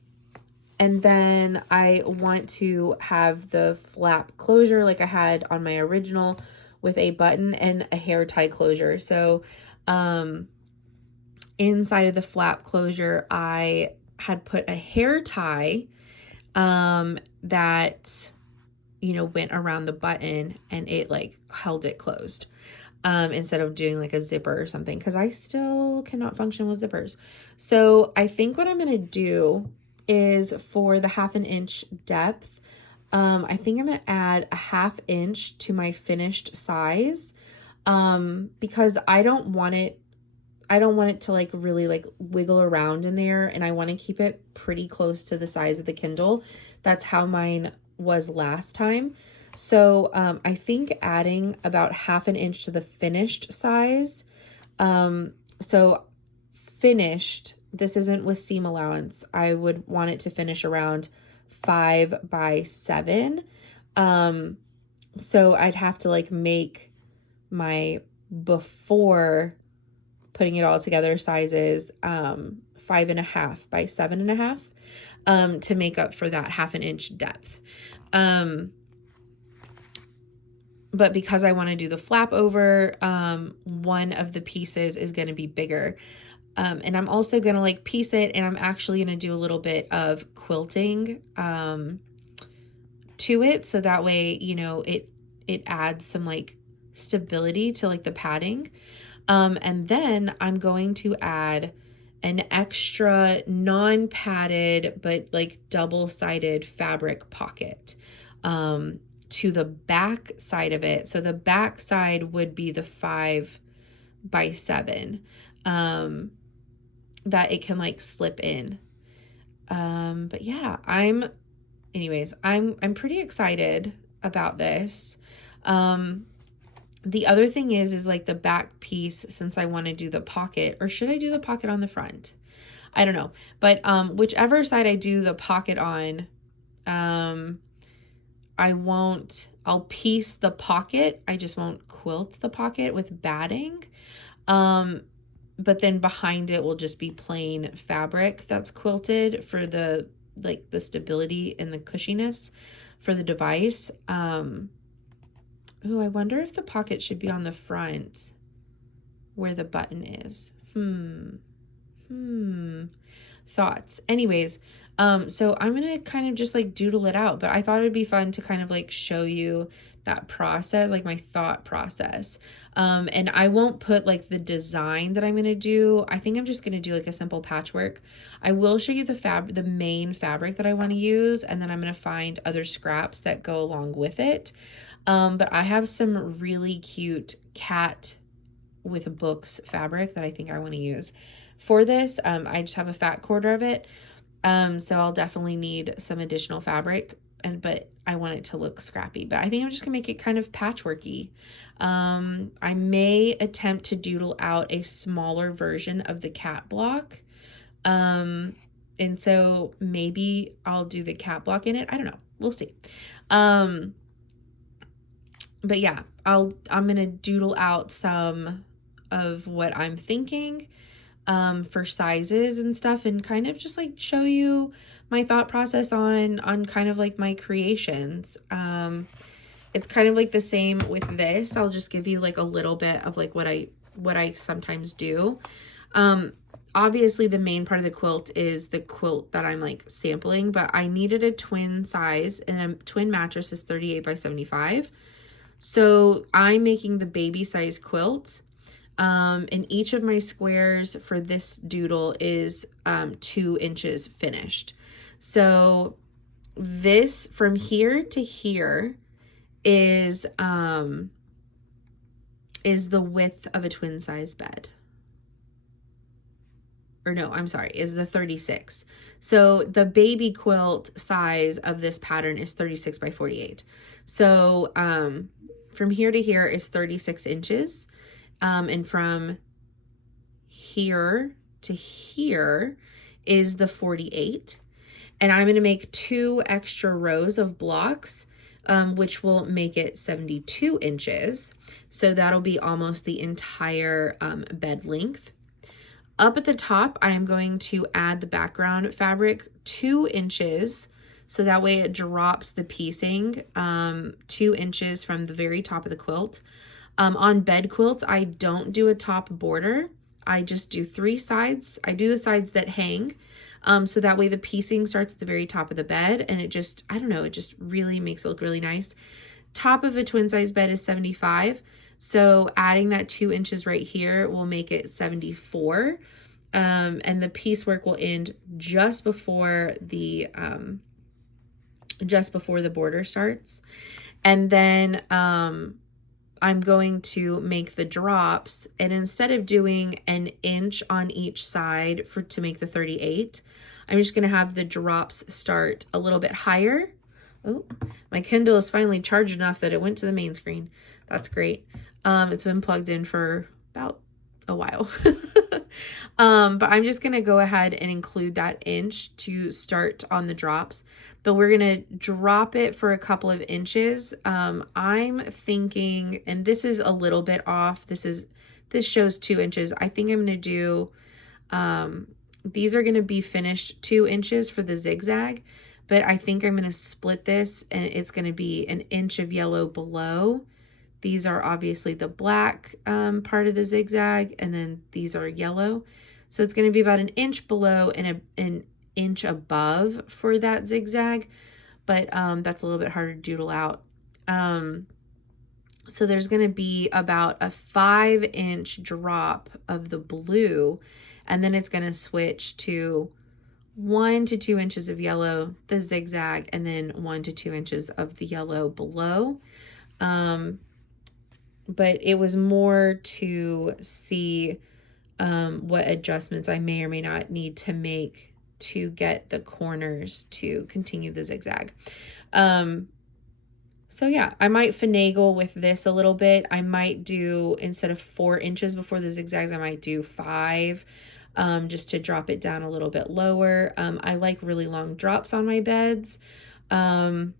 then I want to have the flap closure like I had on my original with a button and a hair tie closure. So inside of the flap closure, I had put a hair tie that, you know, went around the button and it like held it closed, instead of doing like a zipper or something, because I still cannot function with zippers. So I think what I'm going to do is for the 1/2 inch depth, I think I'm going to add a 1/2 inch to my finished size, because I don't want it to like really like wiggle around in there, and I want to keep it pretty close to the size of the Kindle. That's how mine was last time. So I think adding about 1/2 inch to the finished size. So finished, this isn't with seam allowance. I would want it to finish around 5 by 7. So I'd have to like make my before putting it all together sizes 5.5 by 7.5 to make up for that 1/2 inch depth. But because I want to do the flap over, one of the pieces is going to be bigger. And I'm also going to like piece it, and I'm actually going to do a little bit of quilting to it. So that way, you know, it adds some like stability to like the padding. And then I'm going to add an extra non-padded, but like double-sided fabric pocket to the back side of it. So the back side would be the 5 by 7 that it can like slip in. But yeah, I'm pretty excited about this. The other thing is like the back piece, since I want to do the pocket, or should I do the pocket on the front? I don't know. But whichever side I do the pocket on, I'll piece the pocket. I just won't quilt the pocket with batting. But then behind it will just be plain fabric that's quilted for the stability and the cushiness for the device. Ooh, I wonder if the pocket should be on the front where the button is. Thoughts. Anyways, so I'm gonna kind of just like doodle it out, but I thought it'd be fun to kind of like show you that process, like my thought process. And I won't put like the design that I'm gonna do. I think I'm just gonna do like a simple patchwork. I will show you the main fabric that I want to use, and then I'm gonna find other scraps that go along with it. But I have some really cute cat with books fabric that I think I want to use for this. I just have a fat quarter of it. So I'll definitely need some additional fabric, but I want it to look scrappy. But I think I'm just gonna make it kind of patchworky. I may attempt to doodle out a smaller version of the cat block. And so maybe I'll do the cat block in it. I don't know. We'll see. But yeah, I'm gonna doodle out some of what I'm thinking for sizes and stuff, and kind of just like show you my thought process on kind of like my creations. It's kind of like the same with this. I'll just give you like a little bit of like what I sometimes do. Obviously the main part of the quilt is the quilt that I'm like sampling, but I needed a twin size, and a twin mattress is 38 by 75. So I'm making the baby size quilt. And each of my squares for this doodle is 2 inches finished. So this from here to here is the width of a twin size bed. Or no, I'm sorry, is the 36. So the baby quilt size of this pattern is 36 by 48. So from here to here is 36 inches. And from here to here is the 48. And I'm going to make 2 extra rows of blocks, which will make it 72 inches. So that'll be almost the entire bed length. Up at the top, I am going to add the background fabric 2 inches. So that way it drops the piecing 2 inches from the very top of the quilt. On bed quilts, I don't do a top border. I just do 3 sides. I do the sides that hang. So that way the piecing starts at the very top of the bed, and it just, I don't know, it just really makes it look really nice. Top of a twin size bed is 75. So adding that 2 inches right here will make it 74. And the piecework will end just before the border starts. And then I'm going to make the drops, and instead of doing an inch on each side to make the 38, I'm just going to have the drops start a little bit higher. Oh, my Kindle is finally charged enough that it went to the main screen. That's great. It's been plugged in for about a while. But I'm just going to go ahead and include that inch to start on the drops, but we're going to drop it for a couple of inches. I'm thinking, and this is a little bit off. This shows 2 inches. I think I'm going to do, these are going to be finished 2 inches for the zigzag, but I think I'm going to split this and it's going to be an inch of yellow below. These are obviously the black part of the zigzag, and then these are yellow. So it's going to be about an inch below and an inch above for that zigzag, but that's a little bit harder to doodle out. So there's going to be about a 5-inch drop of the blue, and then it's going to switch to 1 to 2 inches of yellow, the zigzag, and then 1 to 2 inches of the yellow below. But it was more to see what adjustments I may or may not need to make to get the corners to continue the zigzag. So yeah, I might finagle with this a little bit. I might do, instead of 4 inches before the zigzags, I might do 5, just to drop it down a little bit lower. I like really long drops on my beds. But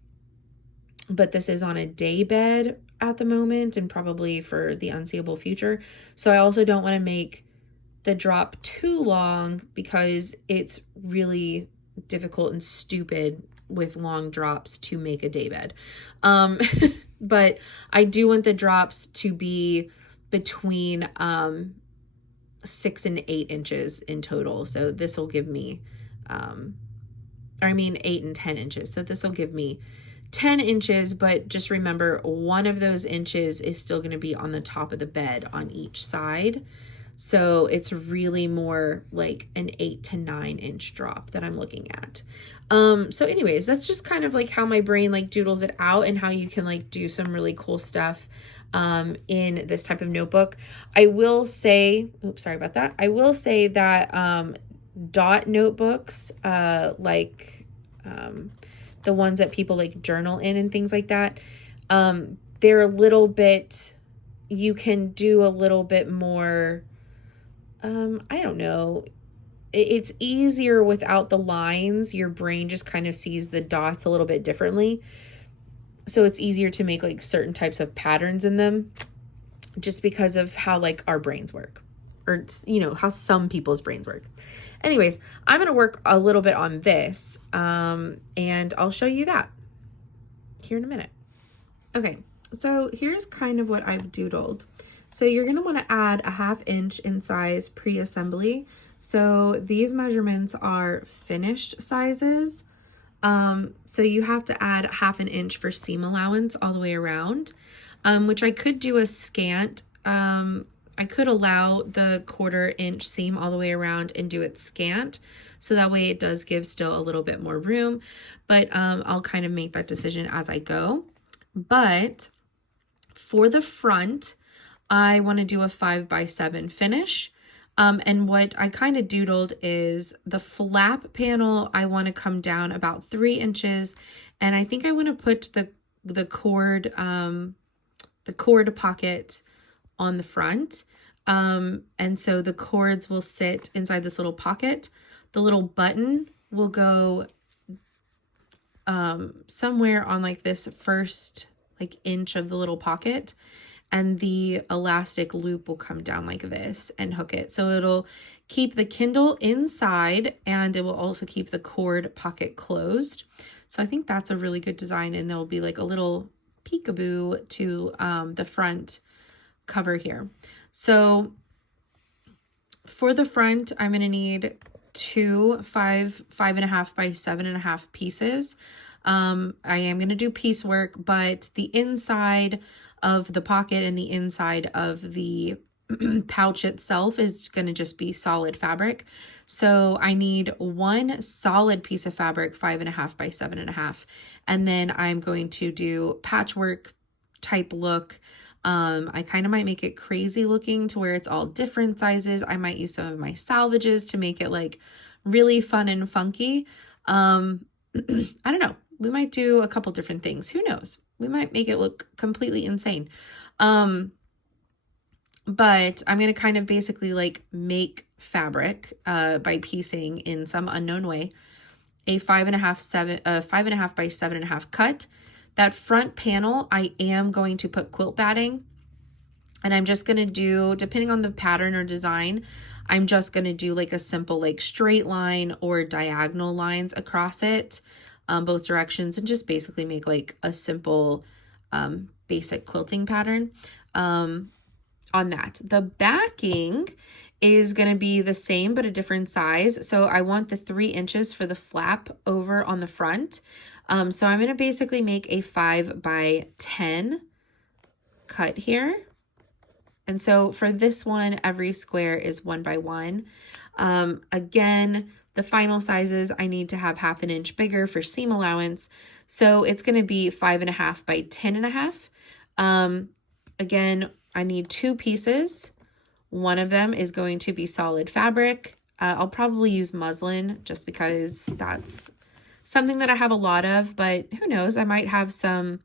this is on a day bed at the moment and probably for the unseeable future. So I also don't want to make the drop too long because it's really difficult and stupid with long drops to make a day bed. But I do want the drops to be between 6 and 8 inches in total. So this will give me, 8 and 10 inches. So this will give me 10 inches, but just remember 1 of those inches is still going to be on the top of the bed on each side. So it's really more like an 8 to 9 inch drop that I'm looking at. So anyways, that's just kind of like how my brain like doodles it out and how you can like do some really cool stuff in this type of notebook. I will say, oops, sorry about that. I will say that dot notebooks, the ones that people like journal in and things like that, they're a little bit, you can do a little bit more, I don't know, it's easier without the lines. Your brain just kind of sees the dots a little bit differently. So it's easier to make like certain types of patterns in them just because of how like our brains work, or, you know, how some people's brains work. Anyways, I'm going to work a little bit on this, and I'll show you that here in a minute. Okay, so here's kind of what I've doodled. So you're going to want to add a 1/2 inch in size pre-assembly. So these measurements are finished sizes. So you have to add 1/2 inch for seam allowance all the way around, which I could do a scant. I could allow the 1/4 inch seam all the way around and do it scant. So that way it does give still a little bit more room, but I'll kind of make that decision as I go. But for the front, I want to do a 5x7 finish. And what I kind of doodled is the flap panel, I want to come down about 3 inches. And I think I want to put the cord pocket on the front. And so the cords will sit inside this little pocket. The little button will go somewhere on like this first like inch of the little pocket, and the elastic loop will come down like this and hook it. So it'll keep the Kindle inside and it will also keep the cord pocket closed. So I think that's a really good design, and there'll be like a little peekaboo to the front cover here. So for the front, I'm going to need 2 5.5 by 7.5 pieces. I am going to do piecework, but the inside of the pocket and the inside of the pouch itself is going to just be solid fabric. So I need 1 solid piece of fabric, 5.5 by 7.5. And then I'm going to do patchwork type look. I kind of might make it crazy looking to where it's all different sizes. I might use some of my salvages to make it like really fun and funky. I don't know. We might do a couple different things. Who knows? We might make it look completely insane. but I'm going to kind of basically like make fabric by piecing in some unknown way a 5.5 by 7.5 cut. That front panel, I am going to put quilt batting, and I'm just going to do, depending on the pattern or design, I'm just going to do like a simple like straight line or diagonal lines across it, both directions, and just basically make like a simple basic quilting pattern on that. The backing is going to be the same but a different size. So I want the 3 inches for the flap over on the front. So I'm going to basically make a 5 by 10 cut here. And so for this one, every square is 1 by 1. Again, the final sizes, I need to have 1/2 inch bigger for seam allowance. So it's going to be 5.5 by 10.5. Again, I need 2 pieces. One of them is going to be solid fabric. I'll probably use muslin just because that's something that I have a lot of, but who knows, I might have some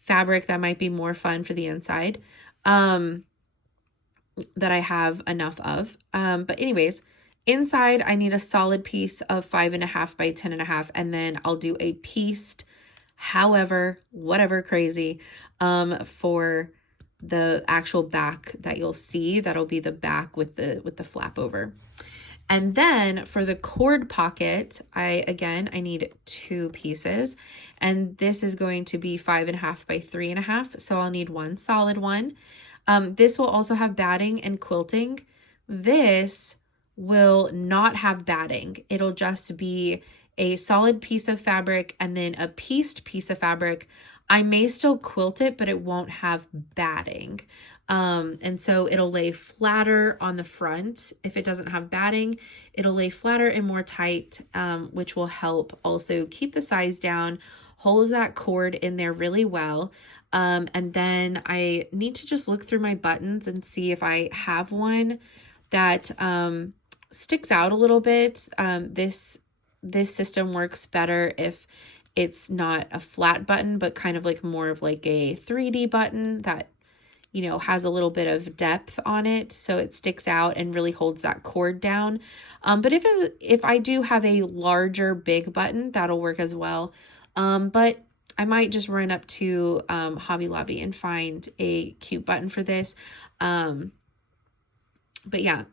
fabric that might be more fun for the inside that I have enough of. But anyways, inside I need a solid piece of 5.5 by 10.5, and then I'll do a pieced, however, whatever crazy, for the actual back that you'll see. That'll be the back with the flap over. And then for the cord pocket, I need 2 pieces, and this is going to be 5.5 by 3.5. So I'll need 1 solid one. This will also have batting and quilting. This will not have batting. It'll just be a solid piece of fabric and then a pieced piece of fabric. I may still quilt it, but it won't have batting. And so it'll lay flatter on the front. If it doesn't have batting, it'll lay flatter and more tight, which will help also keep the size down, holds that cord in there really well. And then I need to just look through my buttons and see if I have one that sticks out a little bit. This system works better if it's not a flat button, but kind of like more of like a 3D button that, you know, has a little bit of depth on it, so it sticks out and really holds that cord down. But if I do have a larger big button, that'll work as well. But I might just run up to Hobby Lobby and find a cute button for this. But yeah,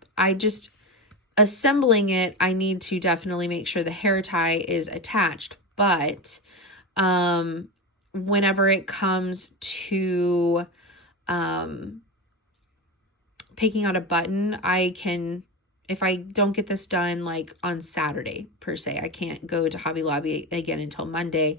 assembling it, I need to definitely make sure the hair tie is attached. But whenever it comes to picking out a button, I can, if I don't get this done like on Saturday per se, I can't go to Hobby Lobby again until Monday.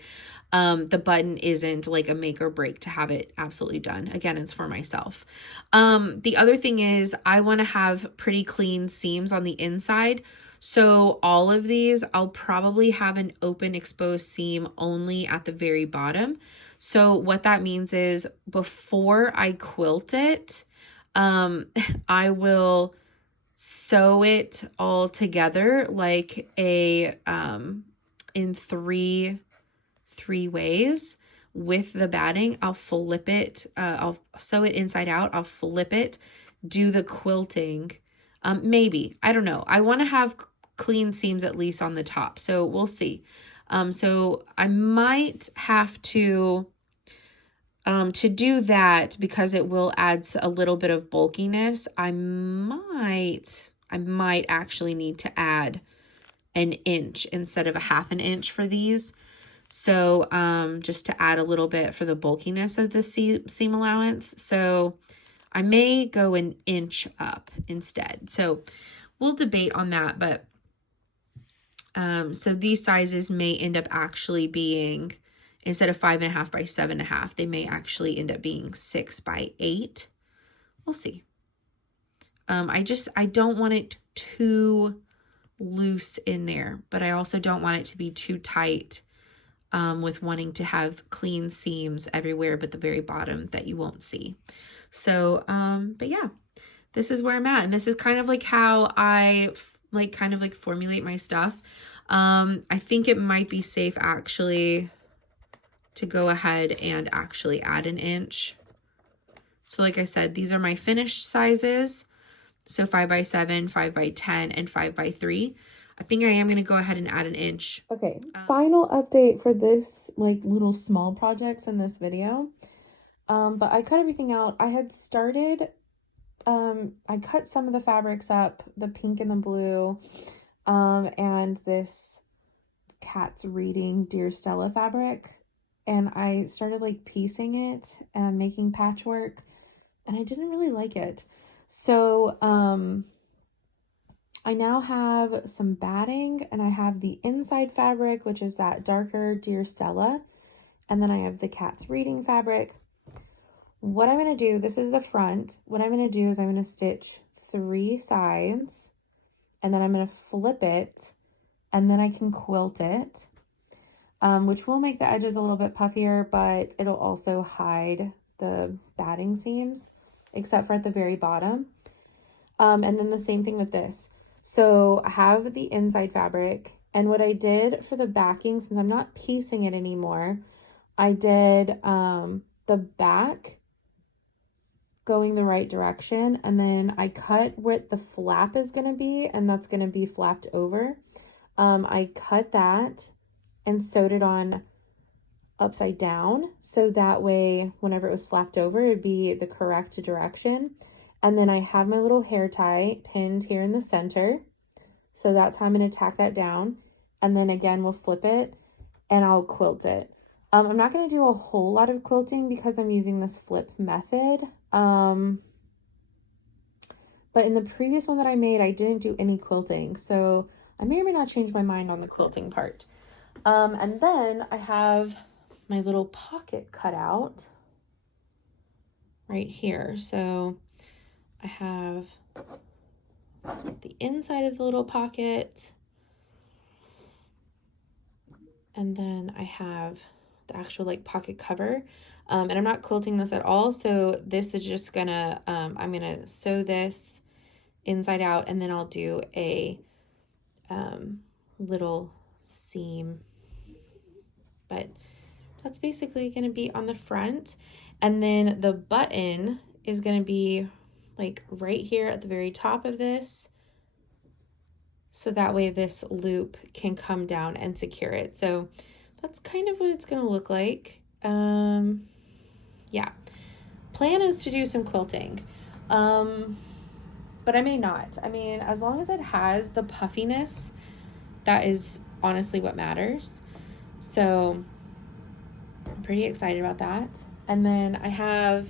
The button isn't like a make or break to have it absolutely done. Again, it's for myself. The other thing is I want to have pretty clean seams on the inside. So all of these, I'll probably have an open exposed seam only at the very bottom. So what that means is before I quilt it, I will sew it all together like a in three ways with the batting. I'll flip it, I'll sew it inside out, I'll flip it, do the quilting. Maybe, I don't know. I want to have clean seams at least on the top, so we'll see. So I might have to do that because it will add a little bit of bulkiness. I might actually need to add an inch instead of a 1/2 inch for these. So just to add a little bit for the bulkiness of the seam allowance. So I may go an inch up instead. So we'll debate on that, but so these sizes may end up actually being, instead of 5.5 by 7.5, they may actually end up being 6 by 8. We'll see. I don't want it too loose in there, but I also don't want it to be too tight with wanting to have clean seams everywhere but the very bottom that you won't see. So, but yeah, this is where I'm at. And this is kind of like how I kind of formulate my stuff. I think it might be safe actually to go ahead and actually add an inch. So like I said, these are my finished sizes. So 5x7, 5x10, and 5x3. I think I am going to go ahead and add an inch. Okay, final update for this like little small projects in this video. But I cut everything out. I had started, I cut some of the fabrics up, the pink and the blue, and this Cat's Reading Dear Stella fabric. And I started like piecing it and making patchwork, and I didn't really like it. So, I now have some batting, and I have the inside fabric, which is that darker Dear Stella. And then I have the Cat's Reading fabric. What I'm going to do, this is the front. What I'm going to do is I'm going to stitch 3 sides, and then I'm going to flip it, and then I can quilt it, which will make the edges a little bit puffier, but it'll also hide the batting seams, except for at the very bottom. And then the same thing with this. So I have the inside fabric, and what I did for the backing, since I'm not piecing it anymore, I did the back going the right direction, and then I cut what the flap is going to be, and that's going to be flapped over. I cut that and sewed it on upside down, so that way whenever it was flapped over, it'd be the correct direction. And then I have my little hair tie pinned here in the center. So that's how I'm going to tack that down. And then again, we'll flip it and I'll quilt it. I'm not going to do a whole lot of quilting because I'm using this flip method. But in the previous one that I made, I didn't do any quilting. So I may or may not change my mind on the quilting part. And then I have my little pocket cut out right here. So I have the inside of the little pocket, and then I have the actual like pocket cover. And I'm not quilting this at all, so this is just gonna, I'm gonna sew this inside out, and then I'll do a little seam, but that's basically gonna be on the front. And then the button is gonna be like right here at the very top of this, so that way this loop can come down and secure it. So that's kind of what it's gonna look like. Yeah, plan is to do some quilting, but I may not. I mean, as long as it has the puffiness, that is honestly what matters. So I'm pretty excited about that. And then I have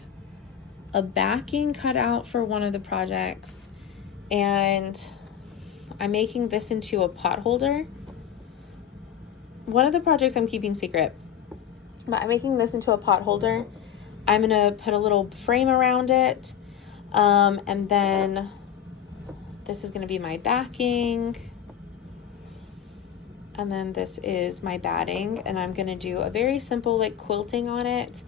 a backing cut out for one of the projects, and I'm making this into a pot holder. One of the projects I'm keeping secret, but I'm making this into a pot holder. I'm gonna put a little frame around it, and then this is gonna be my backing, and then this is my batting, and I'm gonna do a very simple like quilting on it.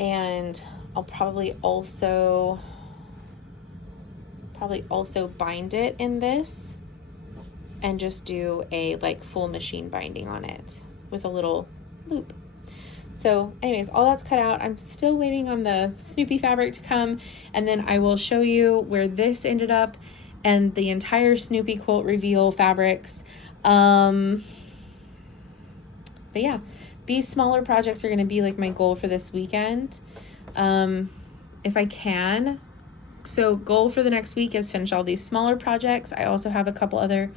And I'll probably also bind it in this and just do a like full machine binding on it with a little loop. So anyways, all that's cut out. I'm still waiting on the Snoopy fabric to come, and then I will show you where this ended up and the entire Snoopy quilt reveal fabrics. But yeah, these smaller projects are going to be like my goal for this weekend, if I can. So goal for the next week is finish all these smaller projects. I also have a couple other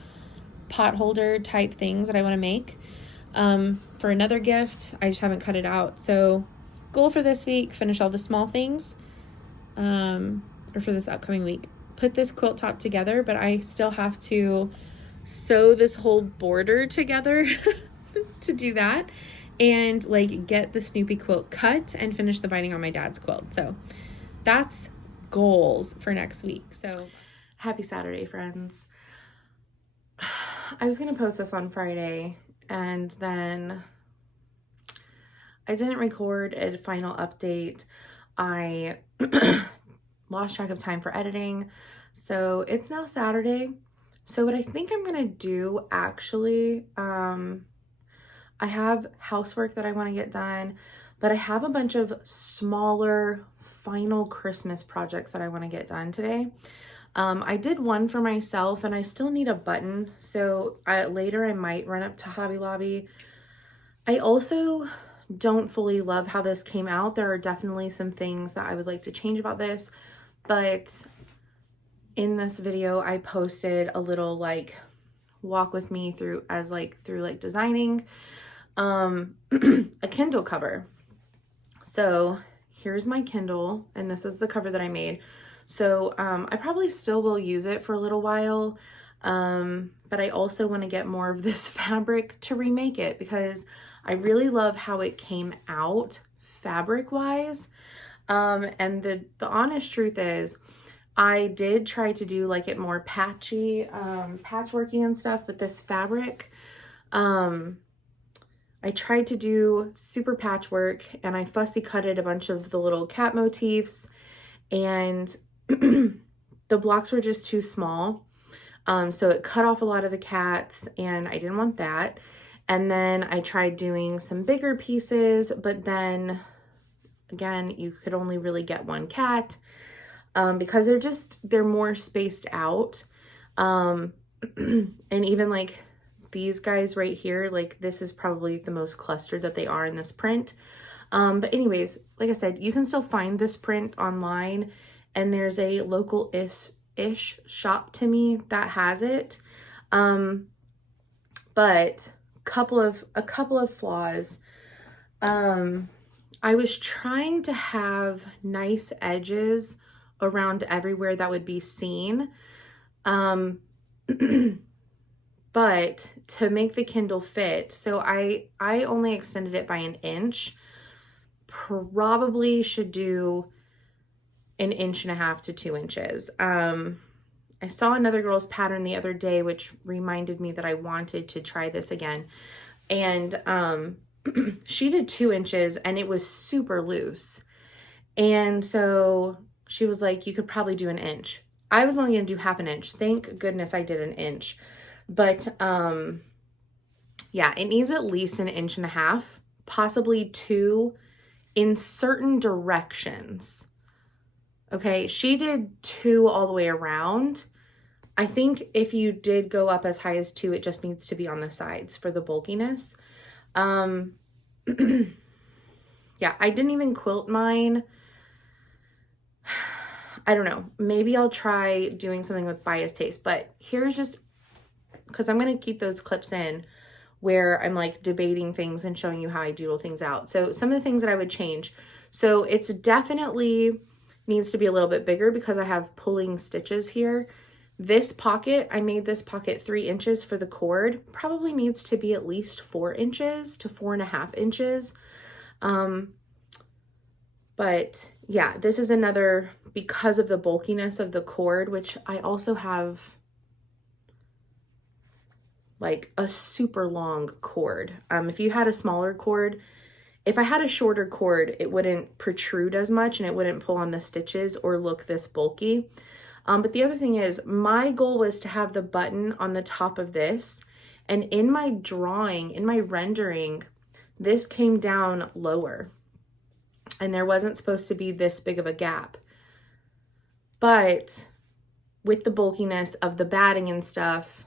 pot holder type things that I want to make for another gift. I just haven't cut it out. So goal for this week, finish all the small things, or for this upcoming week, put this quilt top together, but I still have to sew this whole border together to do that, and like get the Snoopy quilt cut and finish the binding on my dad's quilt. So that's goals for next week. So happy Saturday, friends. I was gonna post this on Friday, and then I didn't record a final update. I lost track of time for editing, so it's now Saturday. So what I think I'm gonna do, actually, I have housework that I want to get done, but I have a bunch of smaller final Christmas projects that I want to get done today. I did one for myself and I still need a button. So later I might run up to Hobby Lobby. I also don't fully love how this came out. There are definitely some things that I would like to change about this, but in this video, I posted a little like walk with me through designing a Kindle cover. So here's my Kindle, and this is the cover that I made. So I probably still will use it for a little while, but I also want to get more of this fabric to remake it because I really love how it came out fabric wise. And the honest truth is I did try to do like it more patchy, patchworky and stuff, but this fabric, I tried to do super patchwork and I fussy cutted a bunch of the little cat motifs, and the blocks were just too small. So it cut off a lot of the cats and I didn't want that. And then I tried doing some bigger pieces, but then again, you could only really get one cat because they're more spaced out. And even like these guys right here, like this is probably the most clustered that they are in this print. But anyways, like I said, you can still find this print online, and there's a local-ish shop to me that has it. But a couple of flaws. I was trying to have nice edges around everywhere that would be seen. But to make the Kindle fit, so I only extended it by 1 inch. Probably should do 1.5 inches to 2 inches. I saw another girl's pattern the other day, which reminded me that I wanted to try this again. And she did 2 inches and it was super loose. And so she was like, you could probably do 1 inch. I was only gonna do 1/2 inch. Thank goodness I did 1 inch. But yeah, it needs at least 1.5 inches, possibly 2 in certain directions. Okay, she did 2 all the way around. I think if you did go up as high as 2, it just needs to be on the sides for the bulkiness. Yeah, I didn't even quilt mine. I don't know. Maybe I'll try doing something with Bias Taste, but here's just, because I'm going to keep those clips in where I'm like debating things and showing you how I doodle things out. So some of the things that I would change. So it's definitely needs to be a little bit bigger because I have pulling stitches here. This pocket, I made this pocket 3 inches for the cord, probably needs to be at least 4 inches to 4.5 inches. But yeah, this is another, because of the bulkiness of the cord, which I also have like a super long cord. If you had a smaller cord, if I had a shorter cord, it wouldn't protrude as much and it wouldn't pull on the stitches or look this bulky. But the other thing is, my goal was to have the button on the top of this. And in my drawing, in my rendering, this came down lower. And there wasn't supposed to be this big of a gap. But with the bulkiness of the batting and stuff,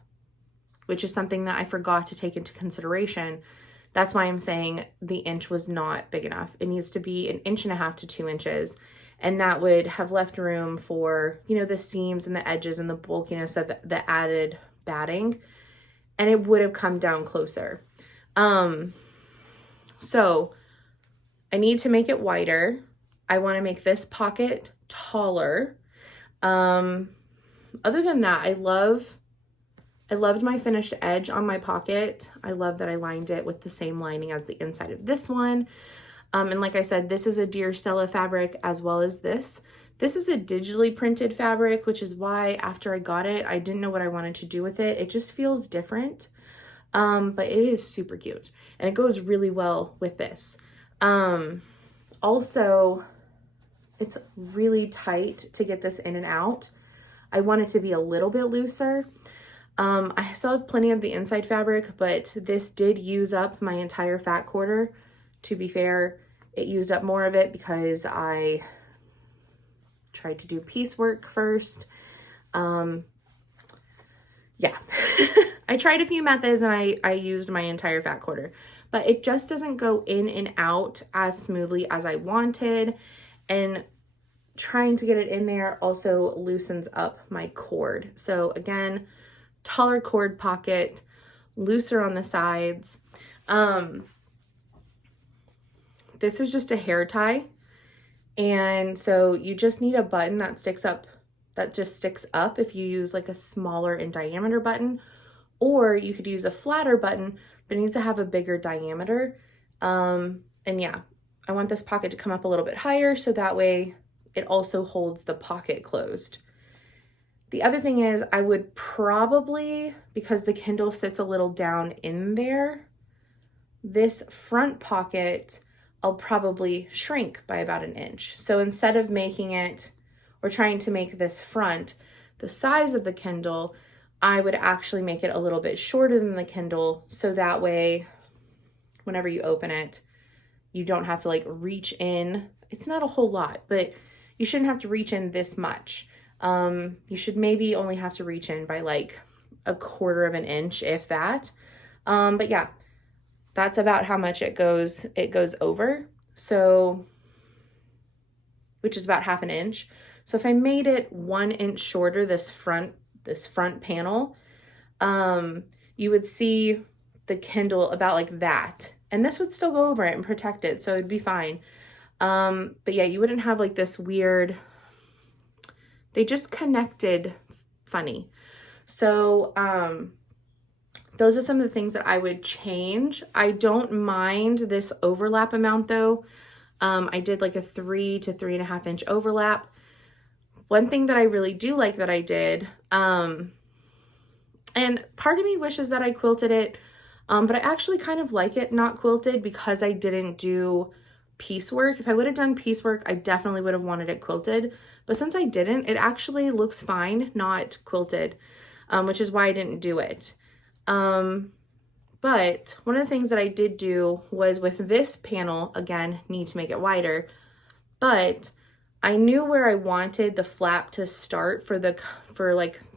which is something that I forgot to take into consideration, that's why I'm saying the inch was not big enough. It needs to be 1.5 inches to 2 inches. And that would have left room for, you know, the seams and the edges and the bulkiness of the added batting. And it would have come down closer. So I need to make it wider. I want to make this pocket taller. Other than that, I loved my finished edge on my pocket. I love that I lined it with the same lining as the inside of this one. And like I said, this is a Dear Stella fabric as well as this. This is a digitally printed fabric, which is why after I got it, I didn't know what I wanted to do with it. It just feels different, but it is super cute. And it goes really well with this. Also, it's really tight to get this in and out. I want it to be a little bit looser. I still have plenty of the inside fabric, but this did use up my entire fat quarter. To be fair, it used up more of it because I tried to do piecework first. Yeah, I tried a few methods and I used my entire fat quarter, but it just doesn't go in and out as smoothly as I wanted. And trying to get it in there also loosens up my cord. So again, taller cord pocket, looser on the sides. This is just a hair tie. And so you just need a button that sticks up, that just sticks up if you use like a smaller in diameter button, or you could use a flatter button, but it needs to have a bigger diameter. And yeah, I want this pocket to come up a little bit higher so that way it also holds the pocket closed. The other thing is I would probably, because the Kindle sits a little down in there, this front pocket, I'll probably shrink by about an inch. So instead of making it, or trying to make this front the size of the Kindle, I would actually make it a little bit shorter than the Kindle. So that way, whenever you open it, you don't have to like reach in. It's not a whole lot, but you shouldn't have to reach in this much. You should maybe only have to reach in by like a quarter of an inch, if that. But yeah, that's about how much it goes over. So, which is about half an inch. So if I made it 1 inch shorter, this front panel, you would see the Kindle about like that. And this would still go over it and protect it, so it'd be fine. But yeah, you wouldn't have like this weird, they just connected funny. So those are some of the things that I would change. I don't mind this overlap amount though. I did like a 3 to 3.5 inch overlap. One thing that I really do like that I did, and part of me wishes that I quilted it, but I actually kind of like it not quilted because I didn't do piecework. If I would have done piecework, I definitely would have wanted it quilted. But since I didn't, it actually looks fine not quilted, which is why I didn't do it. But one of the things that I did do was with this panel, again, need to make it wider, but I knew where I wanted the flap to start for like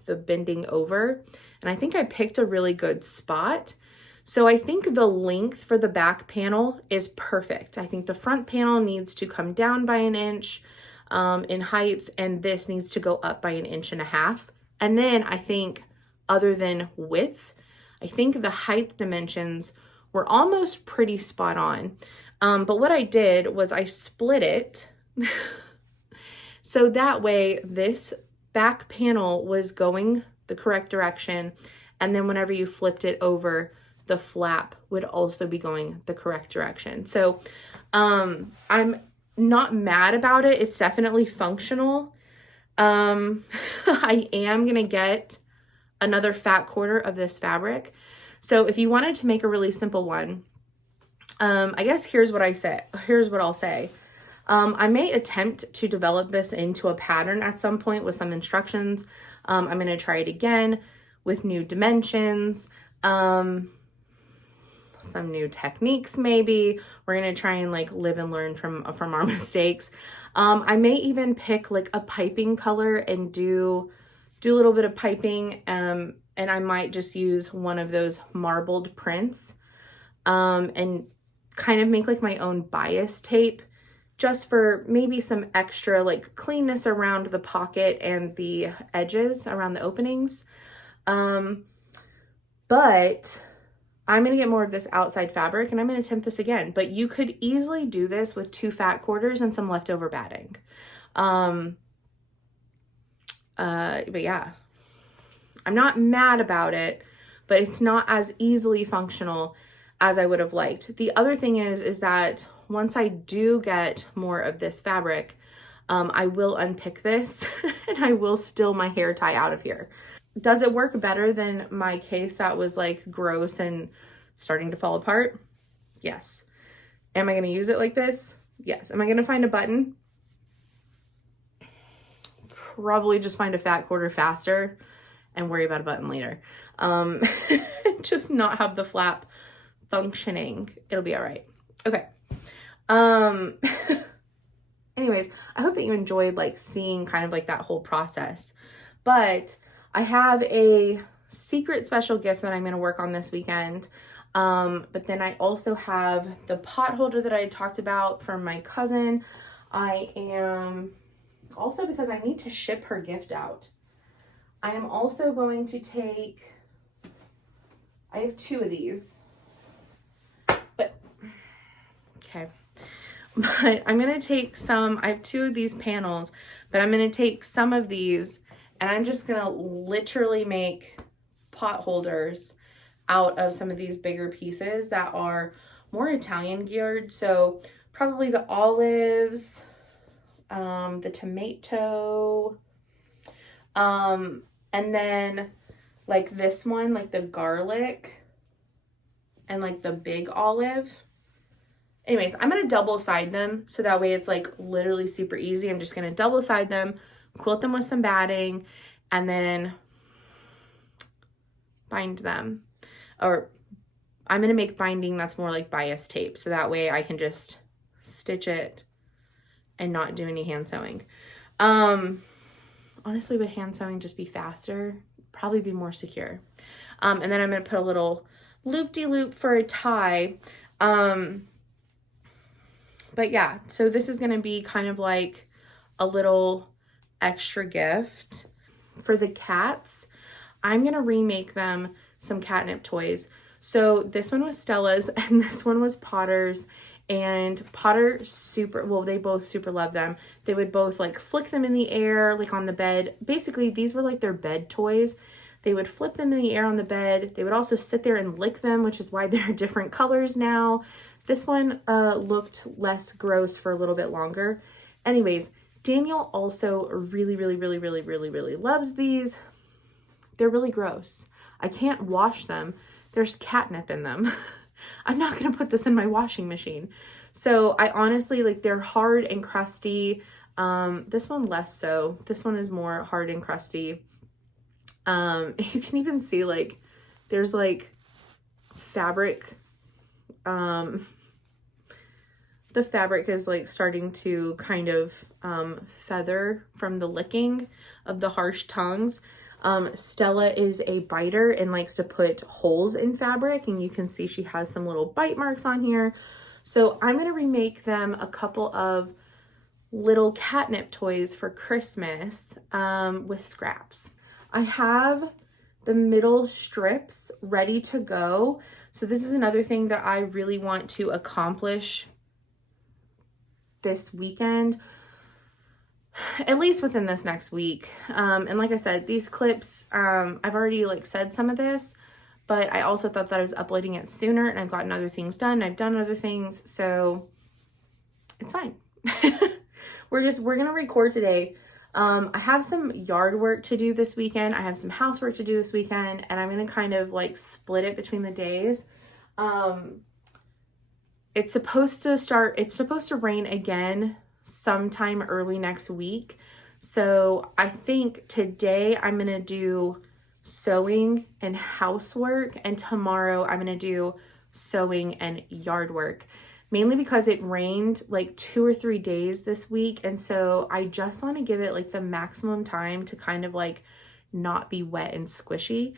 the bending over. And I think I picked a really good spot. So I think the length for the back panel is perfect. I think the front panel needs to come down by an inch in height, and this needs to go up by 1.5 inches. And then I think, other than width, I think the height dimensions were almost pretty spot on. But what I did was I split it so that way this back panel was going the correct direction. And then whenever you flipped it over, the flap would also be going the correct direction. So I'm not mad about it. It's definitely functional. I am gonna get another fat quarter of this fabric. So if you wanted to make a really simple one, I guess here's what I'll say. I may attempt to develop this into a pattern at some point with some instructions. I'm gonna try it again with new dimensions, some new techniques maybe. We're gonna try and like live and learn from our mistakes. I may even pick like a piping color and do a little bit of piping, and I might just use one of those marbled prints, and kind of make like my own bias tape just for maybe some extra like cleanness around the pocket and the edges around the openings. But I'm gonna get more of this outside fabric and I'm gonna attempt this again, but you could easily do this with 2 fat quarters and some leftover batting. But yeah, I'm not mad about it, but it's not as easily functional as I would have liked. The other thing is that once I do get more of this fabric, I will unpick this and I will still my hair tie out of here. Does it work better than my case that was like gross and starting to fall apart? Yes. Am I going to use it like this? Yes. Am I going to find a button? Probably just find a fat quarter faster and worry about a button later. Just not have the flap functioning. It'll be all right. Okay. Um, anyways, I hope that you enjoyed like seeing kind of like that whole process. But I have a secret special gift that I'm going to work on this weekend. But then I also have the pot holder that I had talked about from my cousin. I am also, because I need to ship her gift out, I am also going to take, I have 2 of these, but okay. But I'm going to take some, I have 2 of these panels, but I'm going to take some of these and I'm just going to literally make pot holders out of some of these bigger pieces that are more Italian geared. So probably the olives, the tomato, and then like this one, like the garlic and like the big olive. Anyways, I'm going to double side them so that way it's like literally super easy. I'm just going to double side them, quilt them with some batting, and then bind them. Or I'm going to make binding that's more like bias tape so that way I can just stitch it and not do any hand sewing. Honestly, would hand sewing just be faster? Probably be more secure. And then I'm going to put a little loop-de-loop for a tie. But yeah, so this is going to be kind of like a little extra gift. For the cats, I'm going to remake them some catnip toys. So this one was Stella's and this one was Potter's. And Potter they both super love them. They would both like flick them in the air, like on the bed. Basically, these were like their bed toys. They would flip them in the air on the bed. They would also sit there and lick them, which is why they're different colors now. This one looked less gross for a little bit longer. Anyways, Daniel also really loves these. They're really gross. I can't wash them. There's catnip in them. I'm not going to put this in my washing machine. So I honestly, like, they're hard and crusty. This one less so. This one is more hard and crusty. You can even see, like, there's, like, fabric. The fabric is, like, starting to kind of feather from the licking of the harsh tongues. Stella is a biter and likes to put holes in fabric, and you can see she has some little bite marks on here. So I'm going to remake them a couple of little catnip toys for Christmas with scraps. I have the middle strips ready to go. So this is another thing that I really want to accomplish this weekend, at least within this next week. And like I said, these clips, I've already like said some of this, but I also thought that I was uploading it sooner and I've gotten other things done. I've done other things, so it's fine. We're gonna record today. I have some yard work to do this weekend. I have some housework to do this weekend, and I'm gonna kind of like split it between the days. It's supposed to rain again sometime early next week. So I think today I'm going to do sewing and housework, and tomorrow I'm going to do sewing and yard work, mainly because it rained like 2 or 3 days this week. And so I just want to give it like the maximum time to kind of like not be wet and squishy.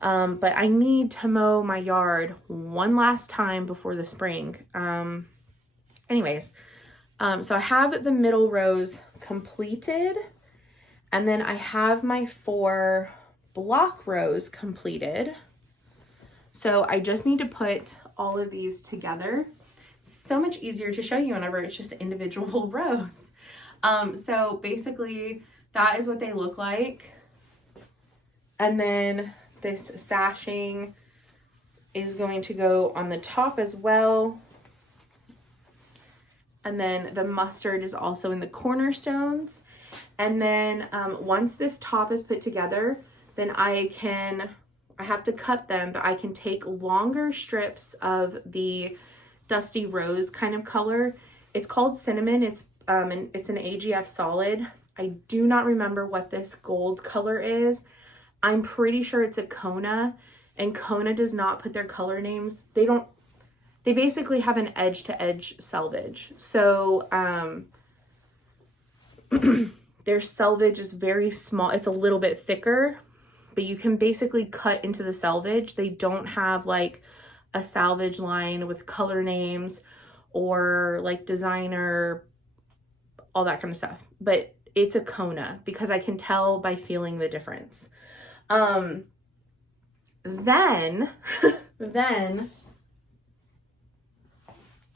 But I need to mow my yard one last time before the spring. Anyways, so I have the middle rows completed, and then I have my 4 block rows completed. So I just need to put all of these together. So much easier to show you whenever it's just individual rows. So basically that is what they look like. And then this sashing is going to go on the top as well. And then the mustard is also in the cornerstones. And then once this top is put together, then I have to cut them, but I can take longer strips of the dusty rose kind of color. It's called cinnamon. It's an AGF solid. I do not remember what this gold color is. I'm pretty sure it's a Kona, and Kona does not put their color names. They they basically have an edge-to-edge selvage. So their selvage is very small. It's a little bit thicker, but you can basically cut into the selvage. They don't have like a salvage line with color names or like designer, all that kind of stuff. But it's a Kona because I can tell by feeling the difference. Then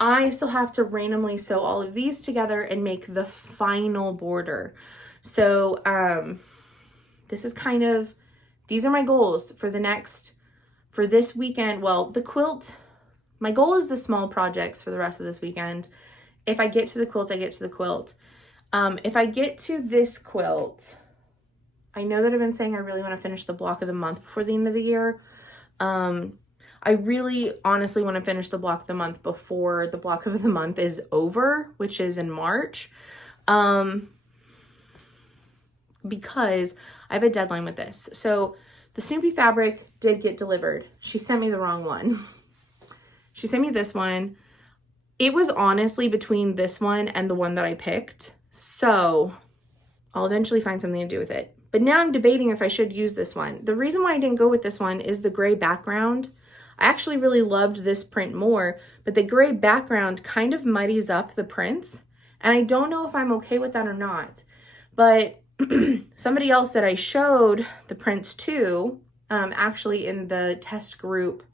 I still have to randomly sew all of these together and make the final border. So this is kind of, these are my goals for this weekend. Well, the quilt, my goal is the small projects for the rest of this weekend. If I get to the quilt, I get to the quilt. If I get to this quilt, I know that I've been saying I really want to finish the block of the month before the end of the year. I really honestly want to finish the block of the month before the block of the month is over, which is in March. Because I have a deadline with this. So the Snoopy fabric did get delivered. She sent me the wrong one. She sent me this one. It was honestly between this one and the one that I picked. So I'll eventually find something to do with it. But now I'm debating if I should use this one. The reason why I didn't go with this one is the gray background. I actually really loved this print more, but the gray background kind of muddies up the prints. And I don't know if I'm okay with that or not. But somebody else that I showed the prints to, actually in the test group,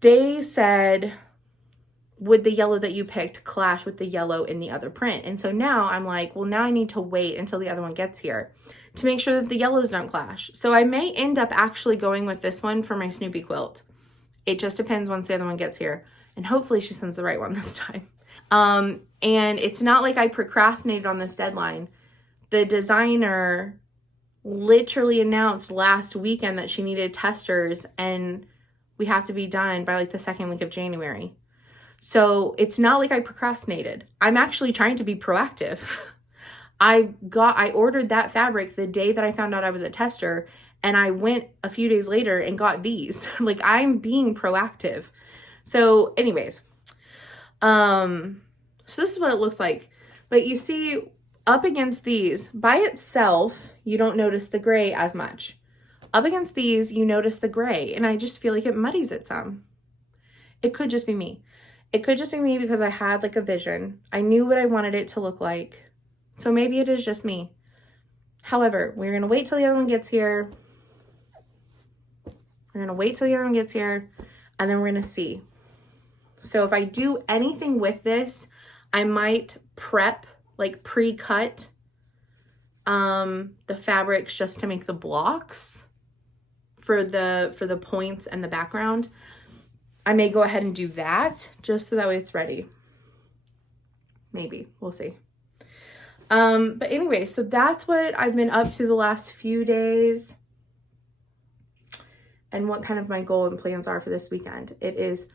they said, would the yellow that you picked clash with the yellow in the other print? And so now I'm like, well, now I need to wait until the other one gets here to make sure that the yellows don't clash. So I may end up actually going with this one for my Snoopy quilt. It just depends once the other one gets here. And hopefully she sends the right one this time. And it's not like I procrastinated on this deadline. The designer literally announced last weekend that she needed testers and we have to be done by like the second week of January. So it's not like I procrastinated. I'm actually trying to be proactive. I ordered that fabric the day that I found out I was a tester, and I went a few days later and got these. Like, I'm being proactive. So anyways, so this is what it looks like. But you see, up against these, by itself, you don't notice the gray as much. Up against these, you notice the gray, and I just feel like it muddies it some. It could just be me. It could just be me because I had like a vision. I knew what I wanted it to look like. So maybe it is just me. However, we're going to wait till the other one gets here. We're going to wait till the other one gets here, and then we're going to see. So if I do anything with this, I might prep, like pre-cut the fabrics just to make the blocks for the points and the background. I may go ahead and do that just so that way it's ready. Maybe, we'll see. But anyway, so that's what I've been up to the last few days and what kind of my goal and plans are for this weekend. It is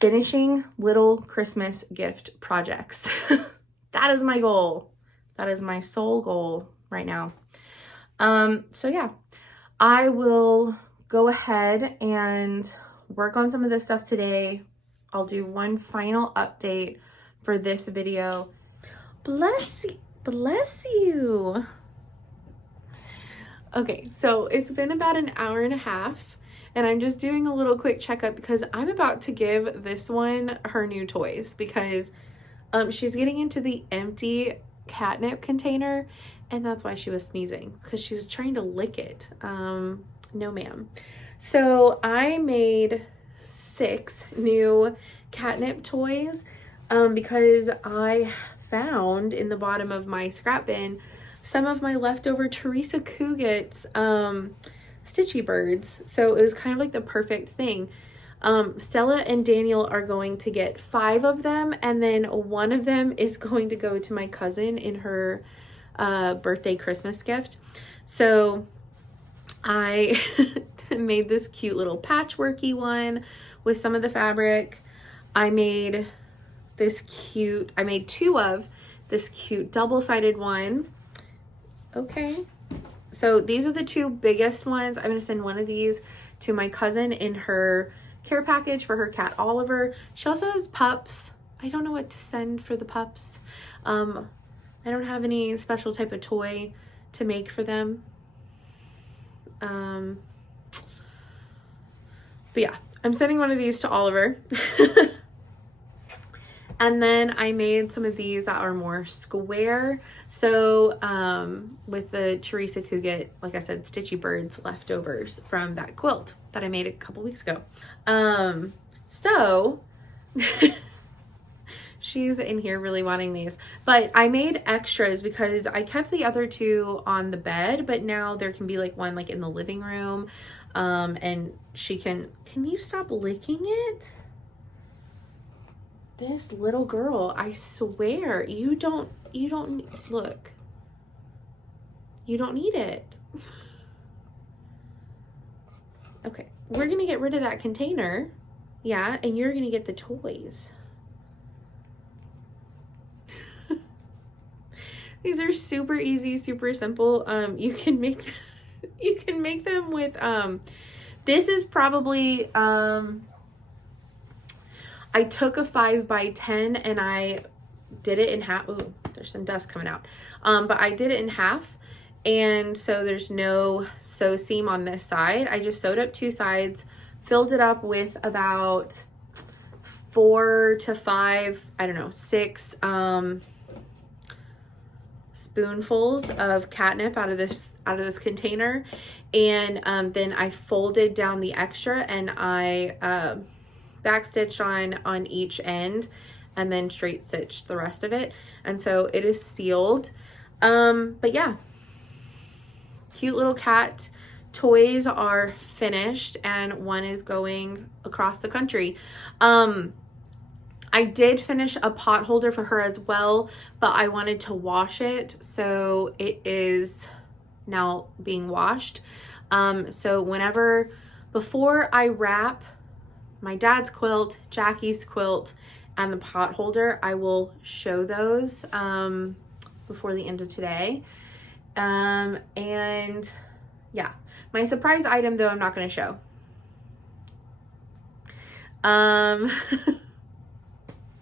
finishing little Christmas gift projects. That is my goal. That is my sole goal right now. So yeah, I will go ahead and work on some of this stuff today. I'll do one final update for this video. Bless you. Okay, so it's been about an hour and a half, and I'm just doing a little quick checkup because I'm about to give this one her new toys because she's getting into the empty catnip container, and that's why she was sneezing, because she's trying to lick it. No ma'am. So I made 6 new catnip toys because I found in the bottom of my scrap bin some of my leftover Teresa Cougat's stitchy birds. So it was kind of like the perfect thing. Stella and Daniel are going to get 5 of them, and then one of them is going to go to my cousin in her birthday Christmas gift. So I made this cute little patchworky one with some of the fabric. I made 2 of this cute double-sided one. Okay, so these are the 2 biggest ones. I'm going to send one of these to my cousin in her care package for her cat Oliver. She also has pups. I don't know what to send for the pups. I don't have any special type of toy to make for them. But yeah, I'm sending one of these to Oliver. And then I made some of these that are more square. So with the Teresa Cuget, like I said, Stitchy Birds leftovers from that quilt that I made a couple weeks ago. So she's in here really wanting these. But I made extras because I kept the other two on the bed, but now there can be like one like in the living room. And she can you stop licking it? This little girl, I swear, you don't look. You don't need it. Okay, we're gonna get rid of that container. Yeah, and you're gonna get the toys. These are super easy, super simple. You can make them with this is probably I took a 5x10 and I did it in half. Ooh, there's some dust coming out. But I did it in half. And so there's no sew seam on this side. I just sewed up two sides, filled it up with about 4 to 5, I don't know, 6 spoonfuls of catnip out of this container. And then I folded down the extra and I backstitched on each end and then straight stitched the rest of it, and so it is sealed. But yeah, cute little cat toys are finished and one is going across the country. I did finish a pot holder for her as well, but I wanted to wash it, so it is now being washed. So before I wrap my dad's quilt, Jackie's quilt, and the pot holder, I will show those before the end of today. And yeah, my surprise item though, I'm not going to show.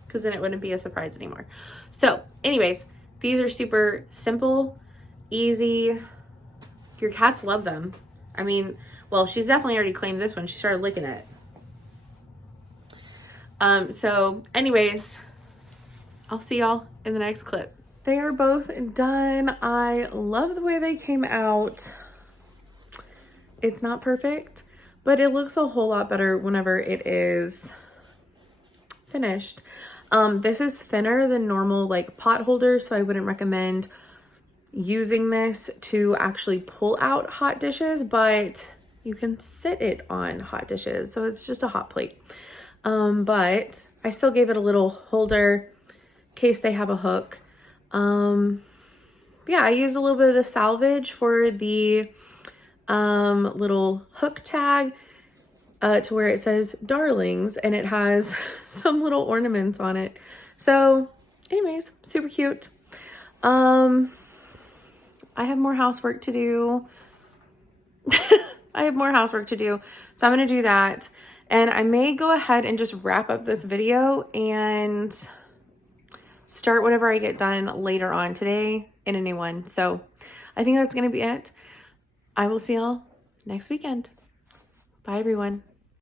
Because then it wouldn't be a surprise anymore. So anyways, these are super simple, easy. Your cats love them. I mean, well, she's definitely already claimed this one. She started licking it. So anyways, I'll see y'all in the next clip. They are both done. I love the way they came out. It's not perfect, but it looks a whole lot better whenever it is finished. This is thinner than normal like pot holders, so I wouldn't recommend using this to actually pull out hot dishes, but you can sit it on hot dishes. So it's just a hot plate. But I still gave it a little holder in case they have a hook. Yeah, I used a little bit of the salvage for the little hook tag to where it says darlings, and it has some little ornaments on it. So anyways, super cute. I have more housework to do. I have more housework to do, so I'm going to do that. And I may go ahead and just wrap up this video and start whatever I get done later on today in a new one. So I think that's going to be it. I will see y'all next weekend. Bye, everyone.